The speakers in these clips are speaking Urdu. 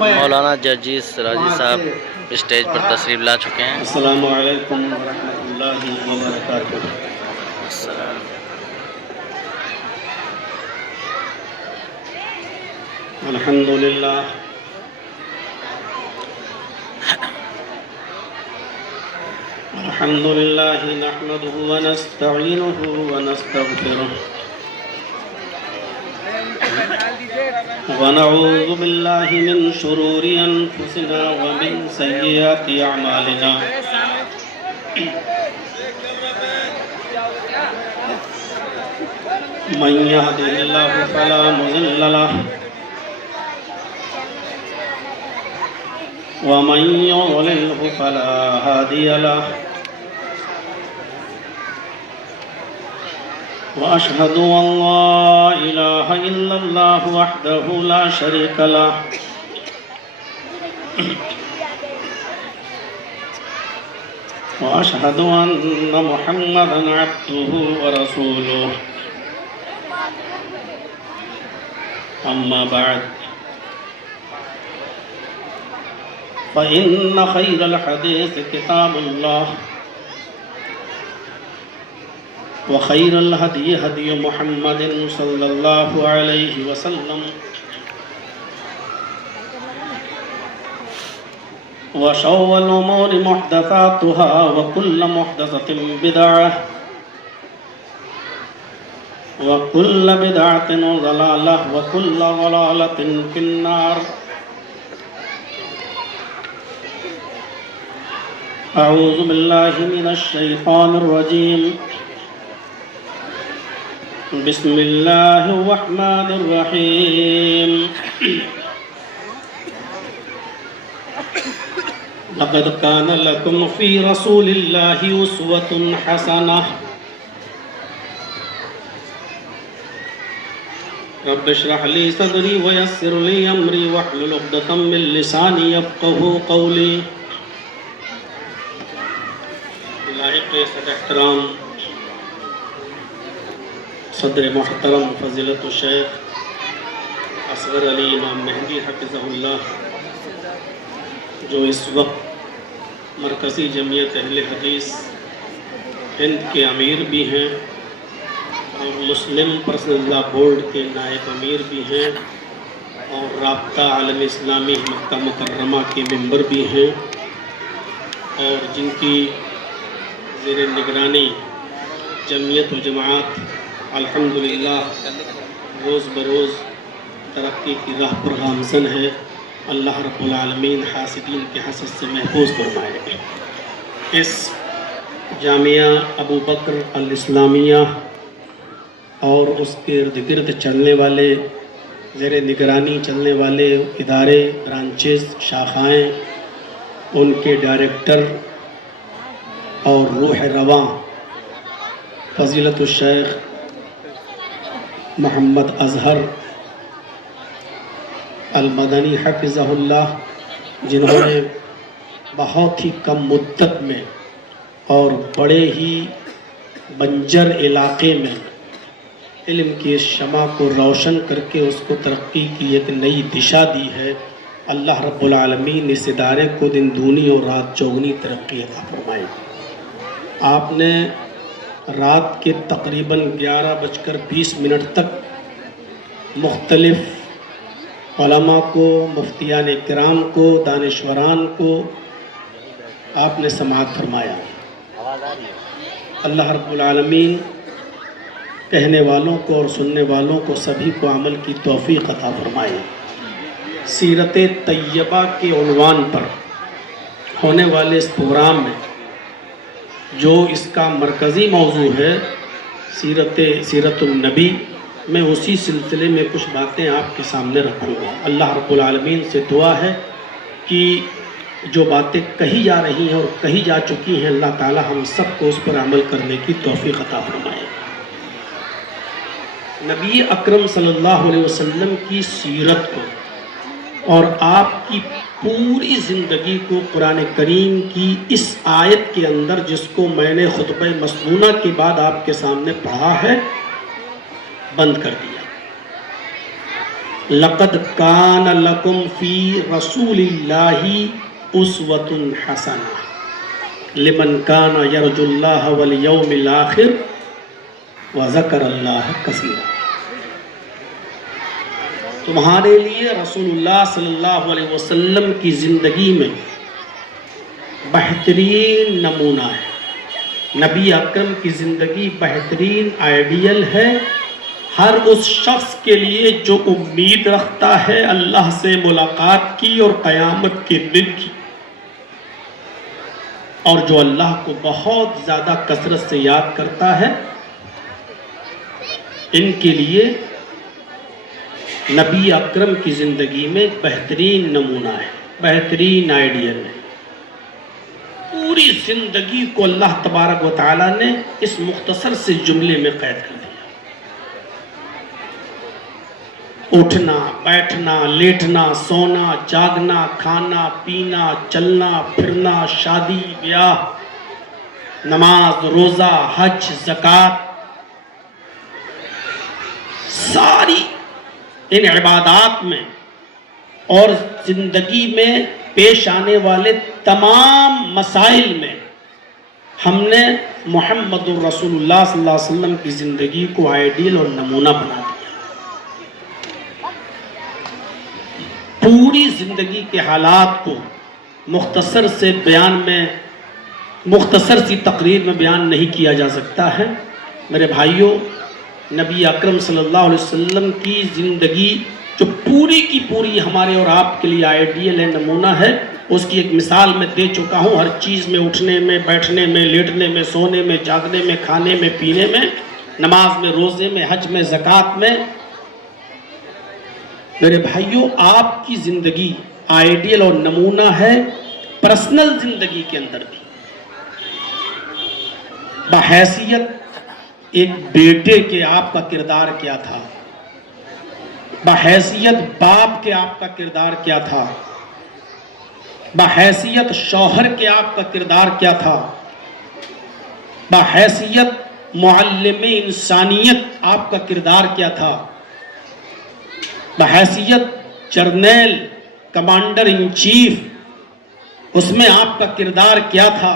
مولانا جرجیس راجی صاحب اسٹیج پر تشریف لا چکے ہیں. السلام علیکم ورحمۃ اللہ وبرکاتہ. السلام. الحمد للہ الحمد للہ نحمده ونستعینه ونستغفره ونعوذ باللہ من شرور انفسنا ومن سیئات اعمالنا من يهده الله فلا مضل له ومن يضلل فلا هادي له وأشهد أن لا إله إلا الله وحده لا شريك له وأشهد أن محمدا عبده ورسوله. أما بعد فإن خير الحديث كتاب الله وخير الهدي هدي محمد صلى الله عليه وسلم وشر الأمور محدثاتها وكل محدثة بدعة وكل بدعة ضلالة وكل ضلالة في النار. أعوذ بالله من الشيطان الرجيم. بسم الله الرحمن الرحيم. لقد كان لكم في رسول الله أسوة حسنة. رب اشرح لي صدري ويسر لي أمري واحلل عقدة من لساني يفقهوا قولي. لائق صدر احترام صدر محترم فضیلت الشیخ اصغر علی امام مہدی حفظہ اللہ، جو اس وقت مرکزی جمعیت اہل حدیث ہند کے امیر بھی ہیں اور مسلم پرسنل لا بورڈ کے نائب امیر بھی ہیں اور رابطہ عالم اسلامی مکہ مکرمہ کے ممبر بھی ہیں، اور جن کی زیر نگرانی جمعیت و جماعت الحمدللہ روز بروز ترقی کی راہ پر گامزن ہے. اللہ رب العالمین حاسدین کے حسد سے محفوظ فرمائے. اس جامعہ ابو بکر الاسلامیہ اور اس کے ارد گرد چلنے والے زیر نگرانی چلنے والے ادارے، برانچز، شاخائیں، ان کے ڈائریکٹر اور روح رواں فضیلت الشیخ محمد اظہر المدنی حفظہ اللہ، جنہوں نے بہت ہی کم مدت میں اور بڑے ہی بنجر علاقے میں علم کی اس شمع کو روشن کر کے اس کو ترقی کی ایک نئی دشا دی ہے. اللہ رب العالمین اس ادارے کو دن دونی اور رات چوگنی ترقی عطا فرمائے. آپ نے رات کے تقریباً 11:20 تک مختلف علماء کو، مفتیان کرام کو، دانشوران کو آپ نے سماعت فرمایا. اللہ رب العالمین کہنے والوں کو اور سننے والوں کو سبھی کو عمل کی توفیق عطا فرمائے. سیرت طیبہ کے عنوان پر ہونے والے اس پروگرام میں جو اس کا مرکزی موضوع ہے سیرت النبی، میں اسی سلسلے میں کچھ باتیں آپ کے سامنے رکھوں گا. اللہ رب العالمین سے دعا ہے کہ جو باتیں کہی جا رہی ہیں اور کہی جا چکی ہیں، اللہ تعالی ہم سب کو اس پر عمل کرنے کی توفیق عطا فرمائے. نبی اکرم صلی اللہ علیہ وسلم کی سیرت کو اور آپ کی پوری زندگی کو قرآن کریم کی اس آیت کے اندر، جس کو میں نے خطبہ مسنونہ کے بعد آپ کے سامنے پڑھا ہے، بند کر دیا. لقد کان لکم فی رسول اللہ اسوۃ حسنہ لمن کان یرجو اللہ والیوم الآخر وذکر اللہ کثیرا۔ تمہارے لیے رسول اللہ صلی اللہ علیہ وسلم کی زندگی میں بہترین نمونہ ہے۔ نبی اکرم کی زندگی بہترین آئیڈیل ہے ہر اس شخص کے لیے جو امید رکھتا ہے اللہ سے ملاقات کی اور قیامت کے دن کی، اور جو اللہ کو بہت زیادہ کثرت سے یاد کرتا ہے۔ ان کے لیے نبی اکرم کی زندگی میں بہترین نمونہ ہے، بہترین آئیڈیل ہے۔ پوری زندگی کو اللہ تبارک و تعالیٰ نے اس مختصر سے جملے میں قید کر دیا۔ اٹھنا، بیٹھنا، لیٹنا، سونا، جاگنا، کھانا، پینا، چلنا، پھرنا، شادی بیاہ، نماز، روزہ، حج، زکوٰۃ، ساری ان عبادات میں اور زندگی میں پیش آنے والے تمام مسائل میں ہم نے محمد الرسول اللہ صلی اللہ علیہ وسلم کی زندگی کو آئیڈیل اور نمونہ بنا دیا۔ پوری زندگی کے حالات کو مختصر سے بیان میں، مختصر سی تقریر میں بیان نہیں کیا جا سکتا ہے۔ میرے بھائیوں، نبی اکرم صلی اللہ علیہ وسلم کی زندگی جو پوری کی پوری ہمارے اور آپ کے لیے آئیڈیل ہے، نمونہ ہے، اس کی ایک مثال میں دے چکا ہوں۔ ہر چیز میں، اٹھنے میں، بیٹھنے میں، لیٹنے میں، سونے میں، جاگنے میں، کھانے میں، پینے میں، نماز میں، روزے میں، حج میں، زکوٰۃ میں۔ میرے بھائیوں، آپ کی زندگی آئیڈیل اور نمونہ ہے پرسنل زندگی کے اندر بھی۔ بحیثیت ایک بیٹے کے آپ کا کردار کیا تھا، بحیثیت باپ کے آپ کا کردار کیا تھا، بحیثیت شوہر کے آپ کا کردار کیا تھا، بحیثیت معلم انسانیت آپ کا کردار کیا تھا، بحیثیت جرنیل کمانڈر ان چیف اس میں آپ کا کردار کیا تھا۔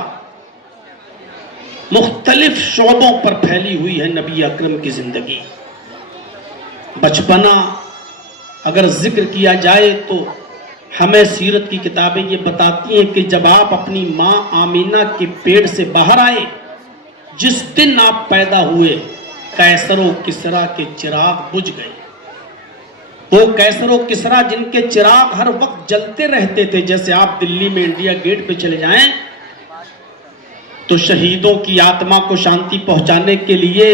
مختلف شعبوں پر پھیلی ہوئی ہے نبی اکرم کی زندگی۔ بچپنا اگر ذکر کیا جائے تو ہمیں سیرت کی کتابیں یہ بتاتی ہیں کہ جب آپ اپنی ماں آمینہ کے پیٹ سے باہر آئے، جس دن آپ پیدا ہوئے، قیصر و کسریٰ کے چراغ بجھ گئے۔ وہ قیصر و کسریٰ جن کے چراغ ہر وقت جلتے رہتے تھے، جیسے آپ دلی میں انڈیا گیٹ پہ چلے جائیں تو شہیدوں کی آتما کو شانتی پہنچانے کے لیے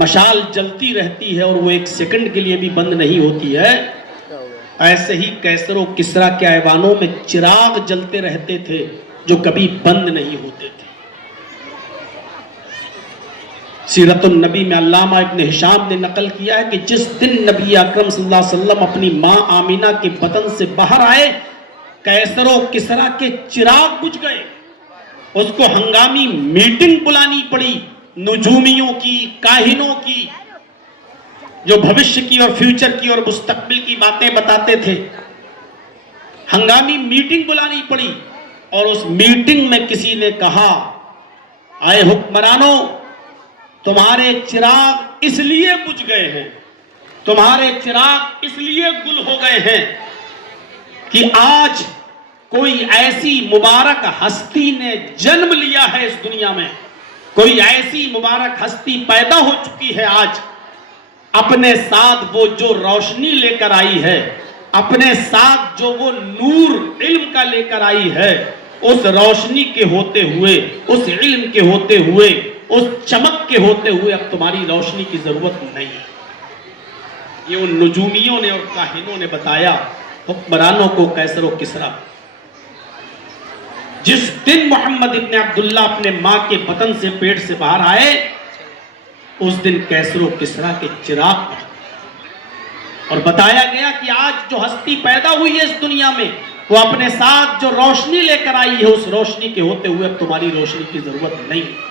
مشال جلتی رہتی ہے اور وہ ایک سیکنڈ کے لیے بھی بند نہیں ہوتی ہے، ایسے ہی قیصر و کسریٰ کے ایوانوں میں چراغ جلتے رہتے تھے جو کبھی بند نہیں ہوتے تھے۔ سیرت النبی میں علامہ ابن ہشام نے نقل کیا ہے کہ جس دن نبی اکرم صلی اللہ علیہ وسلم اپنی ماں آمینہ کے بدن سے باہر آئے، قیصر و کسریٰ کے چراغ بجھ گئے۔ اس کو ہنگامی میٹنگ بلانی پڑی نجومیوں کی، کاہنوں کی، جو بھوشیہ کی اور فیوچر کی اور مستقبل کی باتیں بتاتے تھے۔ ہنگامی میٹنگ بلانی پڑی اور اس میٹنگ میں کسی نے کہا، اے حکمرانوں، تمہارے چراغ اس لیے بجھ گئے ہیں، تمہارے چراغ اس لیے گل ہو گئے ہیں کہ آج کوئی ایسی مبارک ہستی نے جنم لیا ہے اس دنیا میں، کوئی ایسی مبارک ہستی پیدا ہو چکی ہے آج، اپنے ساتھ وہ جو روشنی لے کر آئی ہے، اپنے ساتھ جو وہ نور علم کا لے کر آئی ہے، اس روشنی کے ہوتے ہوئے، اس علم کے ہوتے ہوئے، اس چمک کے ہوتے ہوئے اب تمہاری روشنی کی ضرورت نہیں۔ یہ ان نجومیوں نے اور کاہنوں نے بتایا حکمرانوں کو، قیصر و کسریٰ۔ جس دن محمد ابن عبداللہ اپنے ماں کے بطن سے، پیٹ سے باہر آئے، اس دن قیصر و کسریٰ کے چراغ پر، اور بتایا گیا کہ آج جو ہستی پیدا ہوئی ہے اس دنیا میں، وہ اپنے ساتھ جو روشنی لے کر آئی ہے، اس روشنی کے ہوتے ہوئے اب تمہاری روشنی کی ضرورت نہیں۔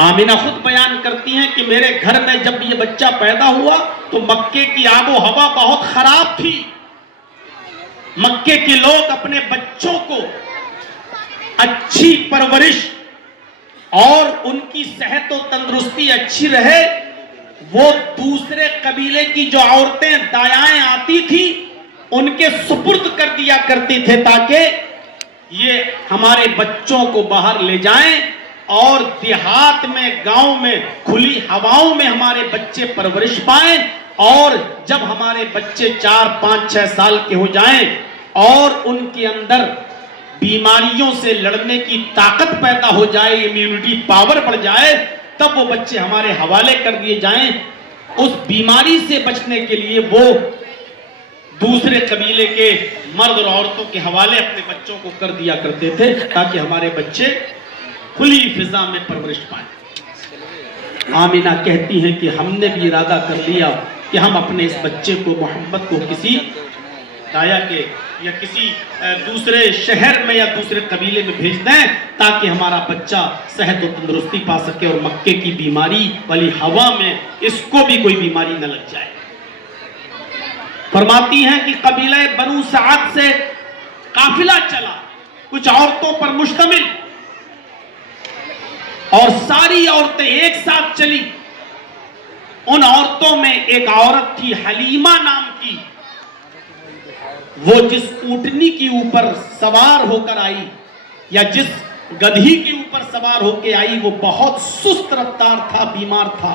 آمینہ خود بیان کرتی ہیں کہ میرے گھر میں جب یہ بچہ پیدا ہوا تو مکے کی آب و ہوا بہت خراب تھی. مکے کے لوگ اپنے بچوں کو اچھی پرورش اور ان کی صحت و تندرستی اچھی رہے وہ دوسرے قبیلے کی جو عورتیں دایائیں آتی تھی ان کے سپرد کر دیا کرتے تھے تاکہ یہ ہمارے بچوں کو باہر لے جائیں اور دیہات میں گاؤں میں کھلی ہواؤں میں ہمارے بچے پرورش پائیں، اور جب ہمارے بچے 4 5 6 سال کے ہو جائیں اور ان کے اندر بیماریوں سے لڑنے کی طاقت پیدا ہو جائے، امیونٹی پاور بڑھ جائے، تب وہ بچے ہمارے حوالے کر دیے جائیں. اس بیماری سے بچنے کے لیے وہ دوسرے قبیلے کے مرد اور عورتوں کے حوالے اپنے بچوں کو کر دیا کرتے تھے تاکہ ہمارے بچے کھلی فضا میں پرورش پائیں. آمینہ کہتی ہیں کہ ہم نے بھی ارادہ کر لیا کہ ہم اپنے اس بچے کو محمد کو کسی دایا کے یا کسی دوسرے شہر میں یا دوسرے قبیلے میں بھیج دیں تاکہ ہمارا بچہ صحت و تندرستی پا سکے اور مکے کی بیماری والی ہوا میں اس کو بھی کوئی بیماری نہ لگ جائے. فرماتی ہیں کہ قبیلہ بنو سعد سے قافلہ چلا کچھ عورتوں پر مشتمل، اور ساری عورتیں ایک ساتھ چلی. ان عورتوں میں ایک عورت تھی حلیمہ نام کی، وہ جس اونٹنی کے اوپر سوار ہو کر آئی یا جس گدھی کے اوپر سوار ہو کے آئی وہ بہت سست رفتار تھا، بیمار تھا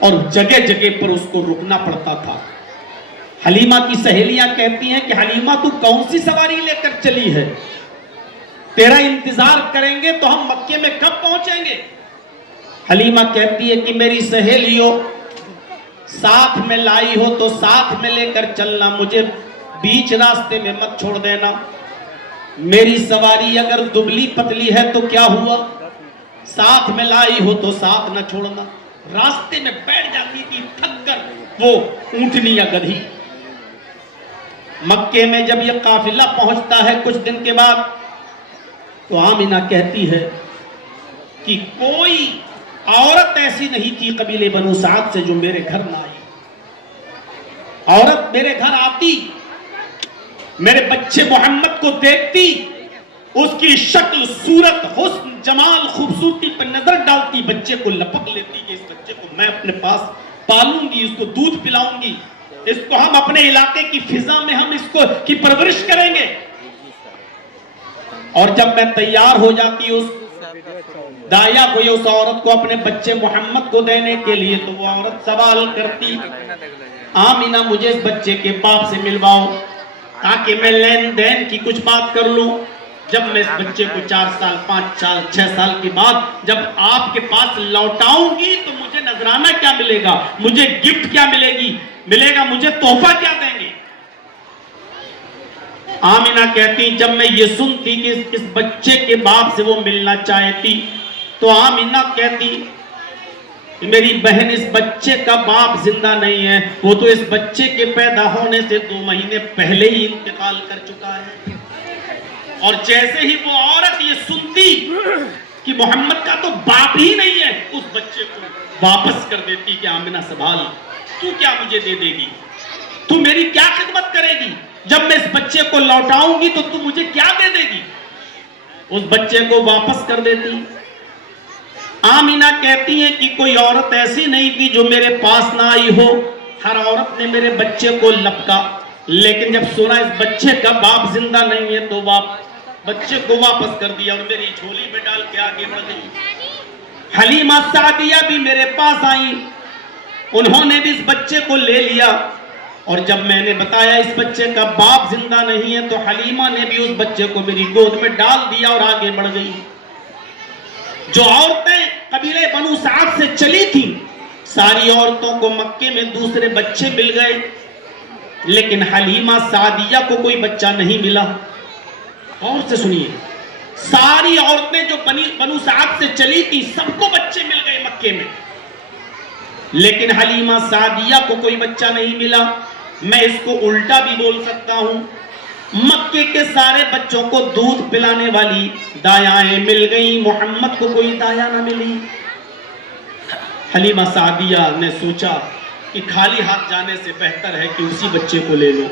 اور جگہ جگہ پر اس کو رکنا پڑتا تھا. حلیمہ کی سہیلیاں کہتی ہیں کہ حلیمہ تو کون سی سواری لے کر چلی ہے؟ تیرا انتظار کریں گے تو ہم مکے میں کب پہنچیں گے؟ حلیمہ کہتی ہے کہ میری سہیلیوں ساتھ میں لائی ہو تو ساتھ میں لے کر چلنا، مجھے بیچ راستے میں مت چھوڑ دینا. میری سواری اگر دبلی پتلی ہے تو کیا ہوا، ساتھ میں لائی ہو تو ساتھ نہ چھوڑنا. راستے میں بیٹھ جاتی تھی تھک کر وہ اونٹنی یا گدھی. مکے میں جب یہ قافلہ پہنچتا ہے کچھ دن کے بعد تو آمینہ کہتی ہے کہ کوئی عورت ایسی نہیں تھی قبیلے بنو سعد سے جو میرے گھر نہ آئی. عورت میرے گھر آتی، میرے بچے محمد کو دیکھتی، اس کی شکل صورت حسن جمال خوبصورتی پر نظر ڈالتی، بچے کو لپک لیتی کہ اس بچے کو میں اپنے پاس پالوں گی، اس کو دودھ پلاؤں گی، اس کو ہم اپنے علاقے کی فضا میں ہم اس کو کی پرورش کریں گے. اور جب میں تیار ہو جاتی اس دایا کو یا اس عورت کو اپنے بچے محمد کو دینے کے لیے تو وہ عورت سوال کرتی، آمینہ مجھے اس بچے کے باپ سے ملواؤ تاکہ میں لین دین کی کچھ بات کر لوں. جب میں اس بچے کو 4 سال 5 سال 6 سال کے بعد جب آپ کے پاس لوٹاؤں گی تو مجھے نذرانہ کیا ملے گا، مجھے گفٹ کیا ملے گا، مجھے تحفہ کیا دیں گے؟ آمینہ کہتی جب میں یہ سنتی کہ اس بچے کے باپ سے وہ ملنا چاہتی تو آمینہ کہتی کہ میری بہن اس بچے کا باپ زندہ نہیں ہے، وہ تو اس بچے کے پیدا ہونے سے 2 مہینے پہلے ہی انتقال کر چکا ہے. اور جیسے ہی وہ عورت یہ سنتی کہ محمد کا تو باپ ہی نہیں ہے، اس بچے کو واپس کر دیتی کہ آمینہ سنبھال، تو کیا مجھے دے دے گی، تو میری کیا خدمت کرے گی، جب میں اس بچے کو لوٹاؤں گی تو مجھے کیا دے دے گی. اس بچے کو واپس کر دیتی. آمینہ کہتی ہیں کہ کوئی عورت ایسی نہیں تھی جو میرے پاس نہ آئی ہو، ہر عورت نے میرے بچے کو لپکا، لیکن جب سنا اس بچے کا باپ زندہ نہیں ہے تو بچے کو واپس کر دیا اور میری جھولی میں ڈال کے آگے بڑھ گئی. حلیمہ سعدیہ بھی میرے پاس آئیں، انہوں نے بھی اس بچے کو لے لیا، اور جب میں نے بتایا اس بچے کا باپ زندہ نہیں ہے تو حلیمہ نے بھی اس بچے کو میری گود میں ڈال دیا اور آگے بڑھ گئی. جو عورتیں قبیلے بنو سعد سے چلی تھیں ساری عورتوں کو مکے میں دوسرے بچے مل گئے، لیکن حلیمہ سعدیہ کو کوئی بچہ نہیں ملا. اور سے سنیے، ساری عورتیں جو بنو سعد سے چلی تھی سب کو بچے مل گئے مکے میں، لیکن حلیمہ سعدیہ کو کوئی بچہ نہیں ملا. میں اس کو الٹا بھی بول سکتا ہوں مکے کے سارے بچوں کو دودھ پلانے والی دایائیں مل گئی، محمد کو کوئی دایا نہ ملی۔ حلیمہ سعدیہ نے سوچا کہ خالی ہاتھ جانے سے بہتر ہے کہ اسی بچے کو لے لوں،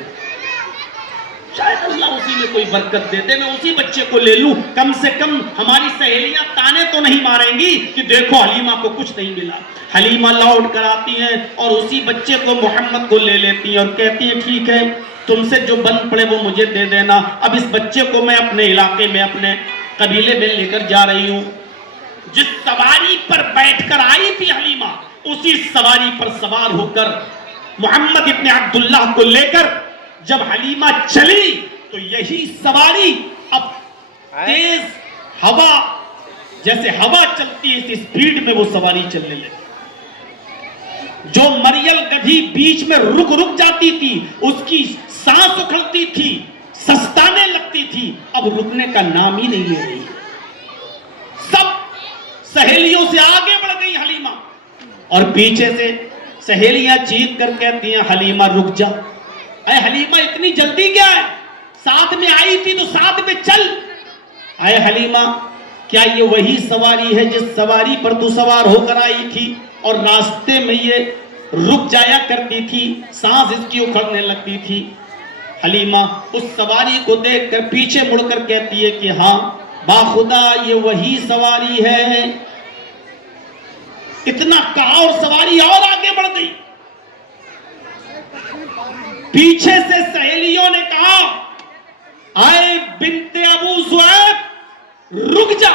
شاید اللہ اسی میں کوئی برکت دے دے، میں اسی بچے کو لے لوں، کم سے کم ہماری سہیلیاں تانے تو نہیں ماریں گی کہ دیکھو حلیمہ کو کچھ نہیں ملا۔ حلیمہ لوٹ کر آتی ہیں اور اسی بچے کو محمد کو لے لیتی ہیں اور کہتی ہیں ٹھیک ہے، تم سے جو بن پڑے وہ مجھے دے دینا، اب اس بچے کو میں اپنے علاقے میں اپنے قبیلے میں لے کر جا رہی ہوں۔ جس سواری پر بیٹھ کر آئی تھی حلیمہ، اسی سواری پر سوار ہو کر محمد ابن عبداللہ کو لے کر جب حلیمہ چلی تو یہی سواری اب تیز ہوا، جیسے ہوا چلتی ہے اس سپیڈ میں وہ سواری چلنے لگی۔ جو مریل گدھی بیچ میں رک جاتی تھی، اس کی سانس اکھڑتی تھی، سستانے لگتی تھی، اب رکنے کا نام ہی نہیں لے رہی۔ سب سہیلیوں سے آگے بڑھ گئی حلیمہ، اور پیچھے سے سہیلیاں چیخ کر کہتی ہیں حلیمہ رک جا، اے حلیمہ اتنی جلدی کیا ہے، ساتھ میں آئی تھی تو ساتھ میں چل۔ اے حلیمہ کیا یہ وہی سواری ہے جس سواری پر تو سوار ہو کر آئی تھی اور راستے میں یہ رک جایا کرتی تھی، سانس اس کی اکھڑنے لگتی تھی؟ حلیمہ اس سواری کو دیکھ کر پیچھے مڑ کر کہتی ہے کہ ہاں باخدا یہ وہی سواری ہے۔ اتنا کہا اور سواری اور آگے بڑھ گئی۔ پیچھے سے سہیلیوں نے کہا اے بنت ابو زعیب رک جا،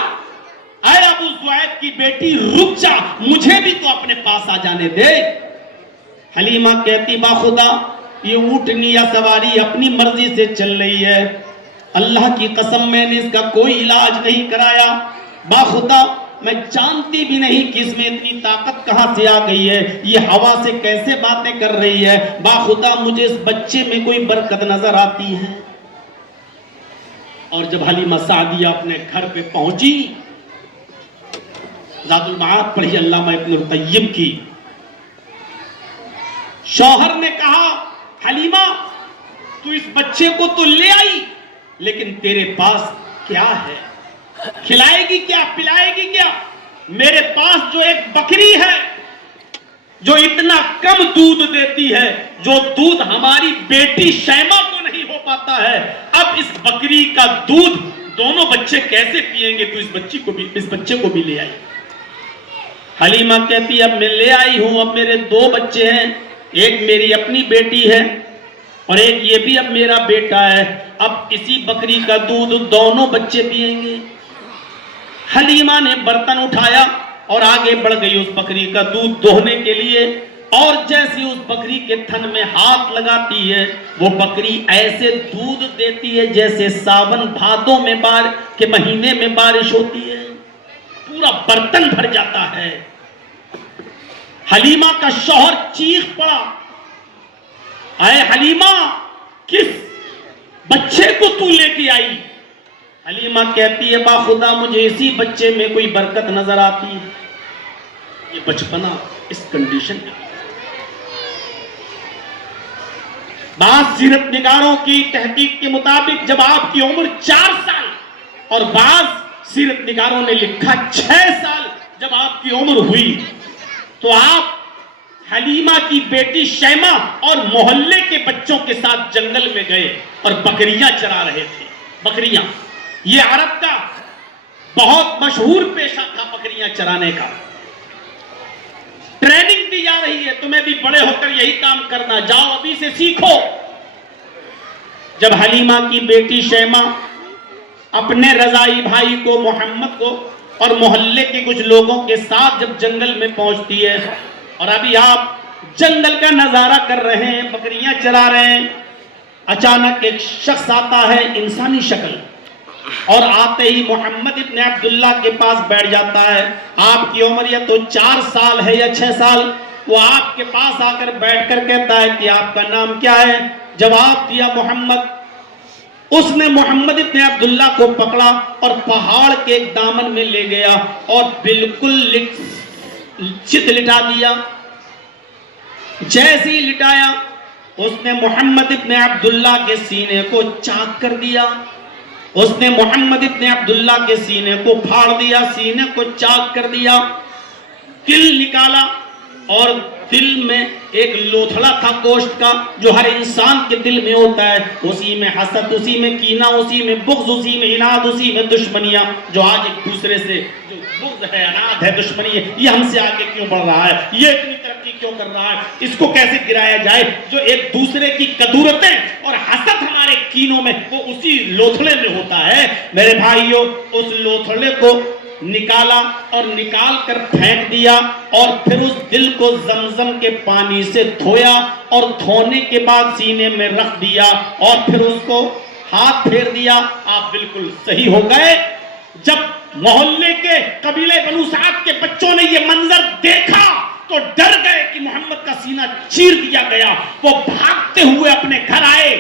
اے ابو زعیب کی بیٹی رک جا، مجھے بھی تو اپنے پاس آ جانے دے۔ حلیمہ کہتی باخدا یہ اونٹنی یا سواری اپنی مرضی سے چل رہی ہے، اللہ کی قسم میں نے اس کا کوئی علاج نہیں کرایا، باخدا میں جانتی بھی نہیں کہ اس میں اتنی طاقت کہاں سے آ گئی ہے، یہ ہوا سے کیسے باتیں کر رہی ہے، باخدا مجھے اس بچے میں کوئی برکت نظر آتی ہے۔ اور جب حلیمہ سعدیہ اپنے گھر پہ پہنچی، زاد المعاد پڑھی علامہ ابن القیم کی، شوہر نے کہا حلیمہ تو اس بچے کو تو لے آئی لیکن تیرے پاس کیا ہے، کھلائے گی کیا، پلائے گی کیا؟ میرے پاس جو ایک بکری ہے جو اتنا کم دودھ دیتی ہے، جو دودھ ہماری بیٹی شیمہ کو نہیں ہو پاتا ہے، اب اس بکری کا دودھ دونوں بچے کیسے پیئیں گے؟ تو اس بچے کو بھی لے آئی۔ حلیمہ کہتی اب میں لے آئی ہوں، اب میرے دو بچے ہیں، ایک میری اپنی بیٹی ہے اور ایک یہ بھی اب میرا بیٹا ہے، اب اسی بکری کا دودھ دونوں بچے پیئیں گے۔ حلیمہ نے برتن اٹھایا اور آگے بڑھ گئی اس بکری کا دودھ دوہنے کے لیے، اور جیسے اس بکری کے تھن میں ہاتھ لگاتی ہے وہ بکری ایسے دودھ دیتی ہے جیسے ساون بھادوں میں کے مہینے میں بارش ہوتی ہے، پورا برتن بھر جاتا ہے۔ حلیمہ کا شوہر چیخ پڑا اے حلیمہ کس بچے کو تو لے کے آئی؟ حلیمہ کہتی ہے باخدا مجھے اسی بچے میں کوئی برکت نظر آتی ہے، یہ بچپنا اس کنڈیشن کا۔ بعض سیرت نگاروں کی تحقیق کے مطابق جب آپ کی عمر 4 سال اور بعض سیرت نگاروں نے لکھا 6 سال جب آپ کی عمر ہوئی تو آپ حلیمہ کی بیٹی شیمہ اور محلے کے بچوں کے ساتھ جنگل میں گئے اور بکریاں چرا رہے تھے۔ بکریاں یہ عرب کا بہت مشہور پیشہ تھا، بکریاں چرانے کا۔ ٹریننگ دی جا رہی ہے تمہیں بھی بڑے ہو کر یہی کام کرنا، جاؤ ابھی سے سیکھو۔ جب حلیمہ کی بیٹی شیمہ اپنے رضائی بھائی کو محمد کو اور محلے کے کچھ لوگوں کے ساتھ جب جنگل میں پہنچتی ہے اور ابھی آپ جنگل کا نظارہ کر رہے ہیں، بکریاں چرا رہے ہیں، اچانک ایک شخص آتا ہے انسانی شکل، اور آتے ہی محمد ابن عبداللہ کے پاس بیٹھ جاتا ہے۔ آپ کی عمر یا تو 4 سال ہے یا 6 سال، وہ آپ کے پاس آ کر بیٹھ کر کہتا ہے کہ آپ کا نام کیا ہے؟ جواب دیا محمد۔ اس نے محمد ابن عبداللہ کو پکڑا اور پہاڑ کے ایک دامن میں لے گیا اور بالکل چت لٹا دیا۔ جیسے ہی لٹایا اس نے محمد ابن عبداللہ کے سینے کو چاک کر دیا، اس نے محمد ابن عبداللہ کے سینے کو پھاڑ دیا، سینے کو چاک کر دیا، دل نکالا، اور دل میں ایک لوتھڑا تھا گوشت کا جو ہر انسان کے دل میں ہوتا ہے، اسی میں حسد، اسی میں کینہ، اسی میں بغض، اسی میں عناد، اسی میں دشمنیاں، جو آج ایک دوسرے سے جو بغض ہے، عناد ہے، دشمنی ہے، یہ ہم سے آگے کیوں بڑھ رہا ہے، یہ اتنی ترقی کیوں کر رہا ہے، اس کو کیسے گرایا جائے، جو ایک دوسرے کی کدورتیں اور حسد ہمارے کینوں میں وہ اسی لوتھڑے میں ہوتا ہے۔ میرے بھائیوں، اس لوتھڑے کو نکالا اور نکال کر پھینک دیا، اور پھر اس دل کو زمزم کے پانی سے دھویا، اور دھونے کے بعد سینے میں رکھ دیا، اور پھر اس کو ہاتھ پھیر دیا۔ آپ بالکل صحیح ہو گئے۔ جب محلے کے قبیلے بنو سعد کے بچوں نے یہ منظر دیکھا تو ڈر گئے کہ محمد کا سینہ چیر دیا گیا، وہ بھاگتے ہوئے اپنے گھر آئے۔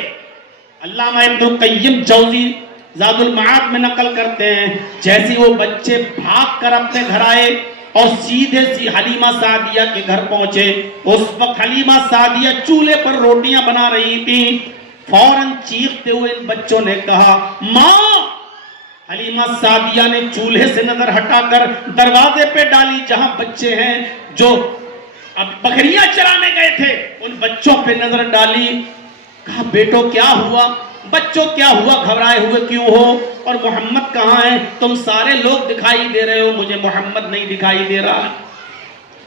علامہ ابن القیم جوزی زاد المعاد میں نقل کرتے ہیں، جیسے وہ بچے بھاگ کر اپنے گھر آئے اور سیدھے سی حلیمہ سعدیہ کے گھر پہنچے، اس وقت حلیمہ سعدیہ چولہے پر روٹیاں بنا رہی تھیں۔ فوراً چیختے ہوئے ان بچوں نے کہا ماں۔ حلیمہ سعدیہ نے چولہے سے نظر ہٹا کر دروازے پہ ڈالی جہاں بچے ہیں جو اب بکریاں چرانے گئے تھے، ان بچوں پہ نظر ڈالی، کہا بیٹو کیا ہوا؟ بچوں کیا ہوا؟ گھبرائے ہوئے کیوں ہو؟ اور محمد کہاں ہے؟ تم سارے لوگ دکھائی دے رہے ہو، مجھے محمد نہیں دکھائی دے رہا،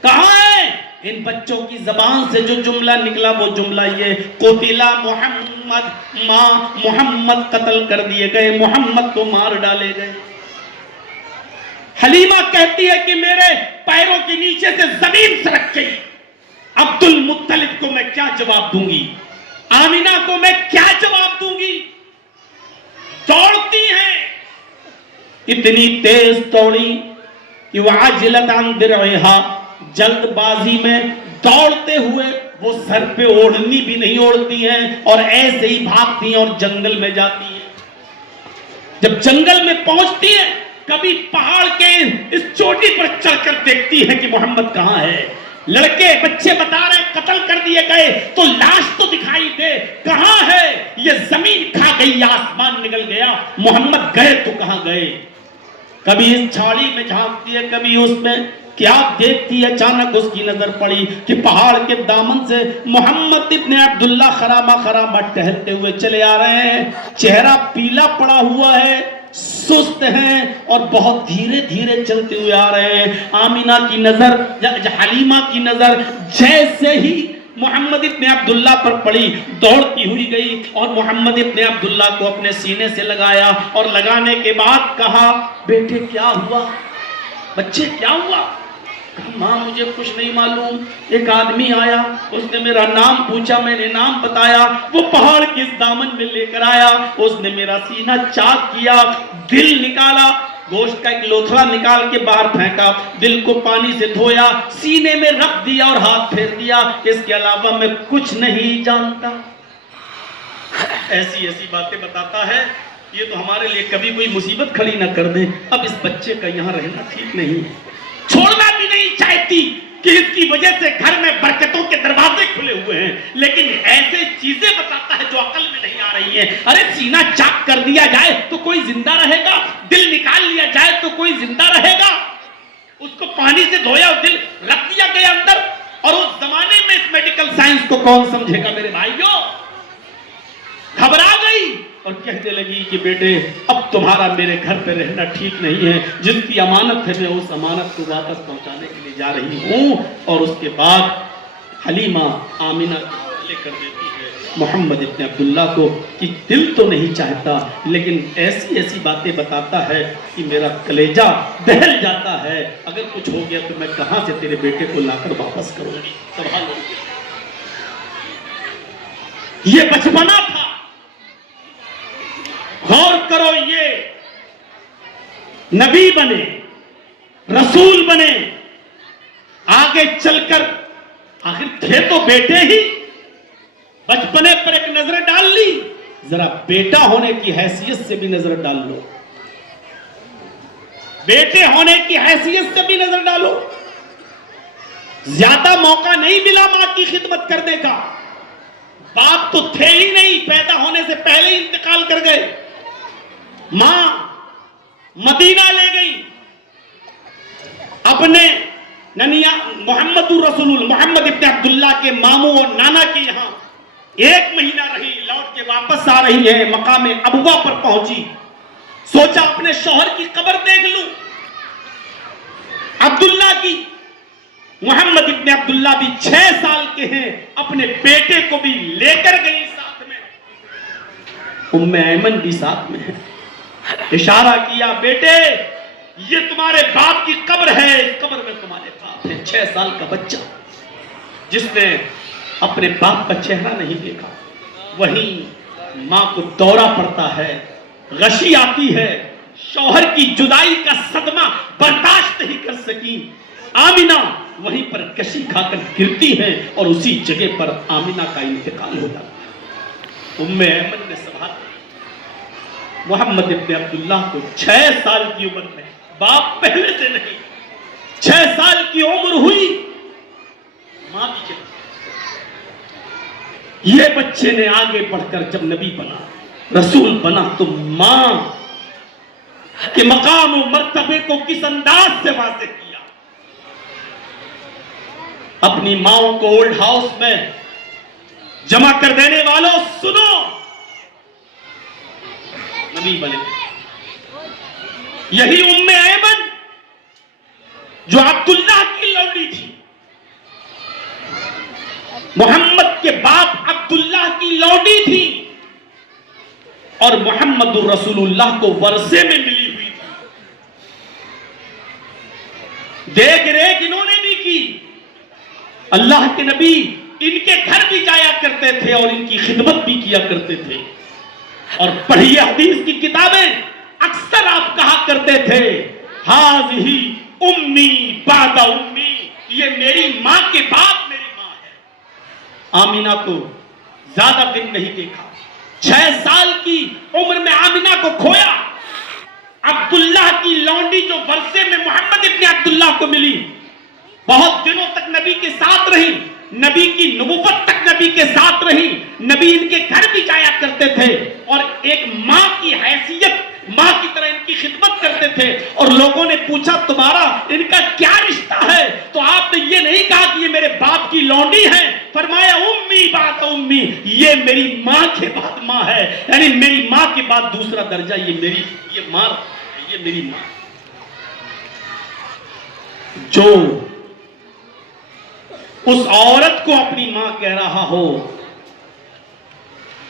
کہاں ہے؟ ان بچوں کی زبان سے جو جملہ نکلا وہ جملہ یہ، قتل محمد، ماں محمد قتل کر دیے گئے، محمد کو مار ڈالے گئے۔ حلیمہ کہتی ہے کہ میرے پیروں کے نیچے سے زمین سرک گئی، عبد المطلب کو میں کیا جواب دوں گی، آمینہ کو میں کیا جواب دوں گی؟ دوڑتی ہیں، اتنی تیز دوڑی کہ وعجلت عن درعہا، جلد بازی میں دوڑتے ہوئے وہ سر پہ اوڑھنی بھی نہیں اوڑھتی ہیں اور ایسے ہی بھاگتی ہیں اور جنگل میں جاتی ہیں۔ جب جنگل میں پہنچتی ہیں، کبھی پہاڑ کے اس چوٹی پر چڑھ کر دیکھتی ہے کہ محمد کہاں ہے۔ لڑکے بچے بتا رہے قتل کر دیے گئے، تو لاش تو دکھائی دے، کہاں ہے؟ یہ زمین کھا گئی، آسمان نگل گیا، محمد گئے تو کہاں گئے؟ کبھی اس جھاڑی میں جھانکتی ہے، کبھی اس میں، کیا دیکھتی ہے؟ اچانک اس کی نظر پڑی کہ پہاڑ کے دامن سے محمد ابن عبداللہ خرامہ خرامہ ٹہلتے ہوئے چلے آ رہے ہیں، چہرہ پیلا پڑا ہوا ہے، سست ہیں اور بہت دھیرے دھیرے چلتے ہوئے آ رہے ہیں۔ آمینہ کی نظر، حلیمہ کی نظر جیسے ہی محمد ابن عبداللہ پر پڑی، دوڑتی ہوئی گئی اور محمد ابن عبداللہ کو اپنے سینے سے لگایا، اور لگانے کے بعد کہا بیٹے کیا ہوا؟ بچے کیا ہوا؟ کہا ماں مجھے کچھ نہیں معلوم، ایک آدمی آیا، اس نے میرا نام پوچھا، میں نے نام بتایا، وہ پہاڑ کے اس دامن میں لے کر آیا، اس نے میرا سینہ چاک کیا، دل نکالا، گوشت کا ایک لوتھڑا نکال کے باہر پھینکا، دل کو پانی سے دھویا، سینے میں رکھ دیا اور ہاتھ پھیر دیا، اس کے علاوہ میں کچھ نہیں جانتا۔ ایسی ایسی باتیں بتاتا ہے، یہ تو ہمارے لیے کبھی کوئی مصیبت کھڑی نہ کر دے۔ اب اس بچے کا یہاں رہنا ٹھیک نہیں ہے، چھوڑنا بھی نہیں چاہتی کہ اس کی وجہ سے گھر میں برکتوں کے دروازے کھلے ہوئے ہیں، لیکن ایسے چیزیں بتاتا ہے جو عقل میں نہیں آ رہی ہیں۔ ارے سینہ چاک کر دیا جائے تو کوئی زندہ رہے گا، دل نکال لیا جائے تو کوئی زندہ رہے گا؟ اس کو پانی سے دھویا اور دل رکھ دیا گیا اندر، اور اس زمانے میں اس میڈیکل سائنس کو کون سمجھے گا میرے بھائیوں؟ گھبرا گئی اور کہنے لگی کہ بیٹے اب تمہارا میرے گھر پہ رہنا ٹھیک نہیں ہے، جس کی امانت ہے میں اس امانت کو واپس پہنچانے کے لیے جا رہی ہوں۔ اور اس کے بعد حلیمہ آمینہ لے کر دیتی ہے محمد ابن عبداللہ کو کہ دل تو نہیں چاہتا، لیکن ایسی ایسی باتیں بتاتا ہے کہ میرا کلیجہ دہل جاتا ہے، اگر کچھ ہو گیا تو میں کہاں سے تیرے بیٹے کو لا کر واپس کروں گی؟ سبحان اللہ، یہ بچپنا تھا۔ غور کرو، یہ نبی بنے، رسول بنے، آگے چل کر آخر تھے تو بیٹے ہی، بچپنے پر ایک نظر ڈال لی، ذرا بیٹا ہونے کی حیثیت سے بھی نظر ڈال لو، بیٹے ہونے کی حیثیت سے بھی نظر ڈالو۔ زیادہ موقع نہیں ملا ماں کی خدمت کرنے کا، باپ تو تھے ہی نہیں، پیدا ہونے سے پہلے ہی انتقال کر گئے. ماں مدینہ لے گئی اپنے ننیا محمد ابن عبداللہ کے ماموں اور نانا کے یہاں. 1 مہینہ رہی، لوٹ کے واپس آ رہی ہے. مقام ابوا پر پہنچی، سوچا اپنے شوہر کی قبر دیکھ لوں. عبداللہ کی، محمد ابن عبداللہ بھی 6 سال کے ہیں، اپنے بیٹے کو بھی لے کر گئی ساتھ میں. ام ایمن بھی ساتھ میں ہے. اشارہ کیا، بیٹے یہ تمہارے باپ کی قبر ہے، اس قبر میں تمہارے باپ ہے. 6 سال کا بچہ جس نے اپنے باپ کا چہرہ نہیں دیکھا. وہیں ماں کو دورہ پڑتا ہے، غشی آتی ہے، شوہر کی جدائی کا صدمہ برداشت نہیں کر سکی. آمینہ وہیں پر کشی کھا کر گرتی ہے اور اسی جگہ پر آمینہ کا انتقال ہوتا. ام ایمن نے سنبھالا. محمد ابن عبداللہ کو 6 سال کی عمر میں، باپ پہلے سے نہیں، 6 سال کی عمر ہوئی، ماں بھی چلی. یہ بچے نے آگے بڑھ کر جب نبی بنا، رسول بنا، تو ماں کے مقام و مرتبے کو کس انداز سے واضح کیا. اپنی ماں کو اولڈ ہاؤس میں جمع کر دینے والوں سنو، نبی بنے. یہی ام ایمن جو عبداللہ کی لوڑی تھی، محمد کے باپ عبداللہ کی لوڈی تھی اور محمد رسول اللہ کو ورثے میں ملی ہوئی تھی. دیکھ ریکھ انہوں نے بھی کی. اللہ کے نبی ان کے گھر بھی جایا کرتے تھے اور ان کی خدمت بھی کیا کرتے تھے. اور پڑھیے حدیث کی کتابیں، اکثر آپ کہا کرتے تھے ہاذہی امی بعد امی، یہ میری ماں کے بعد میری ماں ہے. آمینہ کو زیادہ دن نہیں دیکھا، 6 سال کی عمر میں آمینہ کو کھویا. عبداللہ کی لونڈی جو ورثے میں محمد ابن عبداللہ کو ملی، بہت دنوں تک نبی کے ساتھ رہی، نبی کی نبوت تک نبی کے ساتھ رہی، نبی ان کے گھر بھی جایا کرتے تھے اور ایک ماں کی حیثیت، ماں کی طرح ان کی خدمت کرتے تھے. اور لوگوں نے پوچھا تمہارا ان کا کیا رشتہ ہے؟ تو آپ نے یہ نہیں کہا کہ یہ میرے باپ کی لونڈی ہے، فرمایا امی بعد امی، یہ میری ماں کے بعد ماں ہے. یعنی میری ماں کے بعد دوسرا درجہ یہ ماں، یہ میری ماں. جو اس عورت کو اپنی ماں کہہ رہا ہو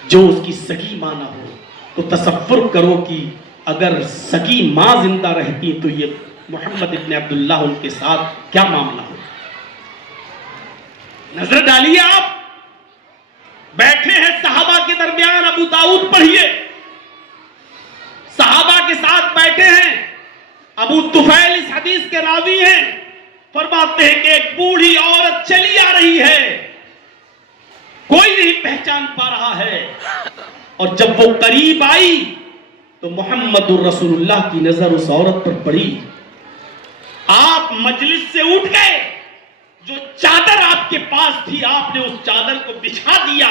جو اس کی سگی ماں نہ ہو، تو تصور کرو کہ اگر سگی ماں زندہ رہتی تو یہ محمد ابن عبداللہ ان کے ساتھ کیا معاملہ ہو. نظر ڈالیے، آپ بیٹھے ہیں صحابہ کے درمیان، ابو داؤد پڑھیے، صحابہ کے ساتھ بیٹھے ہیں. ابو طفیل اس حدیث کے راوی ہیں، فرماتے ہیں کہ ایک بوڑھی عورت چلی آ رہی ہے، کوئی نہیں پہچان پا رہا ہے. اور جب وہ قریب آئی تو محمد رسول اللہ کی نظر اس عورت پر پڑی. آپ مجلس سے اٹھ گئے، جو چادر آپ کے پاس تھی آپ نے اس چادر کو بچھا دیا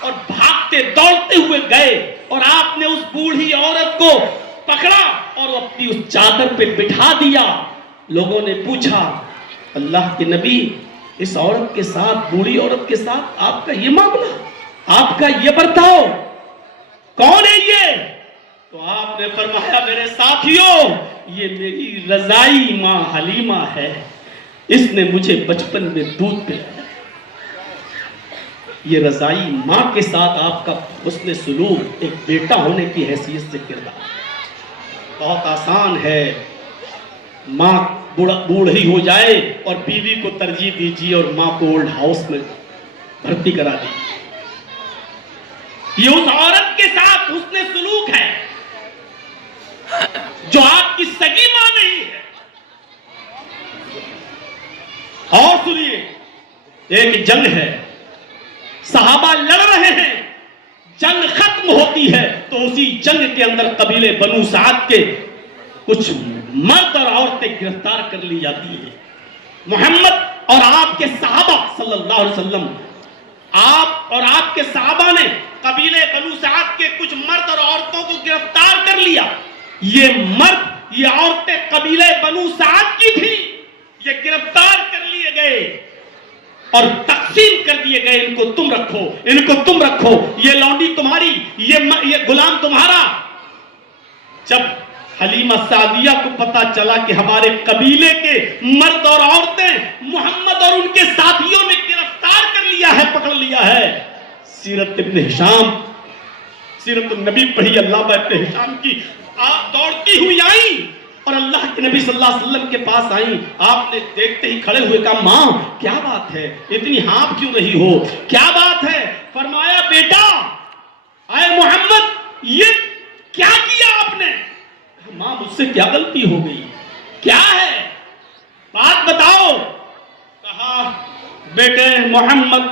اور بھاگتے دوڑتے ہوئے گئے اور آپ نے اس بوڑھی عورت کو پکڑا اور اپنی اس چادر پہ بٹھا دیا. لوگوں نے پوچھا اللہ کے نبی، اس عورت کے ساتھ، بوڑھی عورت کے ساتھ آپ کا یہ معاملہ، آپ کا یہ برتاؤ، کون ہے یہ؟ تو آپ نے فرمایا میرے ساتھیوں، یہ میری رضائی ماں حلیمہ ہے، اس نے مجھے بچپن میں دودھ پلایا. یہ رضائی ماں کے ساتھ آپ کا حسن سلوک ایک بیٹا ہونے کی حیثیت سے کردار. بہت آسان ہے، ماں بوڑھی ہو جائے اور بیوی کو ترجیح دیجیے اور ماں کو اولڈ ہاؤس میں بھرتی کرا دیجیے. یہ اس عورت کے ساتھ حسن سلوک ہے جو آپ کی سگی ماں نہیں ہے. اور سنیے، ایک جنگ ہے، صحابہ لڑ رہے ہیں، جنگ ختم ہوتی ہے تو اسی جنگ کے اندر قبیلے بنو سعد کے کچھ مرد اور عورتیں گرفتار کر لی جاتی ہیں. محمد اور آپ کے صحابہ صلی اللہ علیہ وسلم آپ اور آپ کے صحابہ نے قبیلے بنو سعد کے کچھ مرد اور عورتوں کو گرفتار کر لیا. یہ مرد یہ عورتیں قبیلے بنو سعد کی تھی. یہ گرفتار کر لیے گئے اور تقسیم کر دیے گئے. ان کو تم رکھو, ان کو تم رکھو, یہ لونڈی تمہاری, یہ غلام تمہارا. جب حلیمہ سعدیہ کو پتا چلا کہ ہمارے قبیلے کے مرد اور عورتیں محمد اور ان کے ساتھیوں نے گرفتار کر لیا ہے, پکڑ لیا ہے. سیرت ابن ہشام, سیرت النبی پڑھی علامہ ابن ہشام کی. آپ دوڑتی ہوئی آئیں اور اللہ کے نبی صلی اللہ علیہ وسلم کے پاس آئیں. آپ نے دیکھتے ہی کھڑے ہوئے کہا, ماں کیا بات ہے, اتنی ہانپ کیوں رہی ہو, کیا بات ہے؟ فرمایا, بیٹا اے محمد یہ کیا کیا آپ نے؟ ماں مجھ سے کیا غلطی ہو گئی, کیا ہے بات بتاؤ. کہا, بیٹے محمد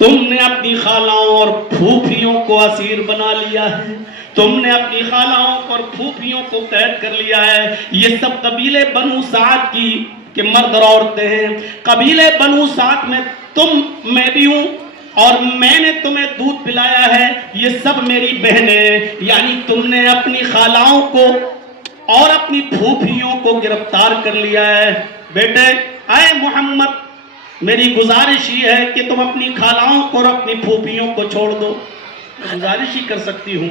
تم نے اپنی خالاؤں اور پھوپھیوں کو اسیر بنا لیا ہے, تم نے اپنی خالاؤں اور پھوپھیوں کو قید کر لیا ہے. یہ سب قبیلے بنو سعد کی کہ مرد اور عورتیں ہیں. قبیلے بنو سعد میں میں بھی ہوں اور میں نے تمہیں دودھ پلایا ہے. یہ سب میری بہنیں, یعنی تم نے اپنی خالاؤں کو اور اپنی پھوپھیوں کو گرفتار کر لیا ہے. بیٹے اے محمد میری گزارش یہ ہے کہ تم اپنی خالاؤں کو اور اپنی پھوپھیوں کو چھوڑ دو. میں گزارش ہی کر سکتی ہوں.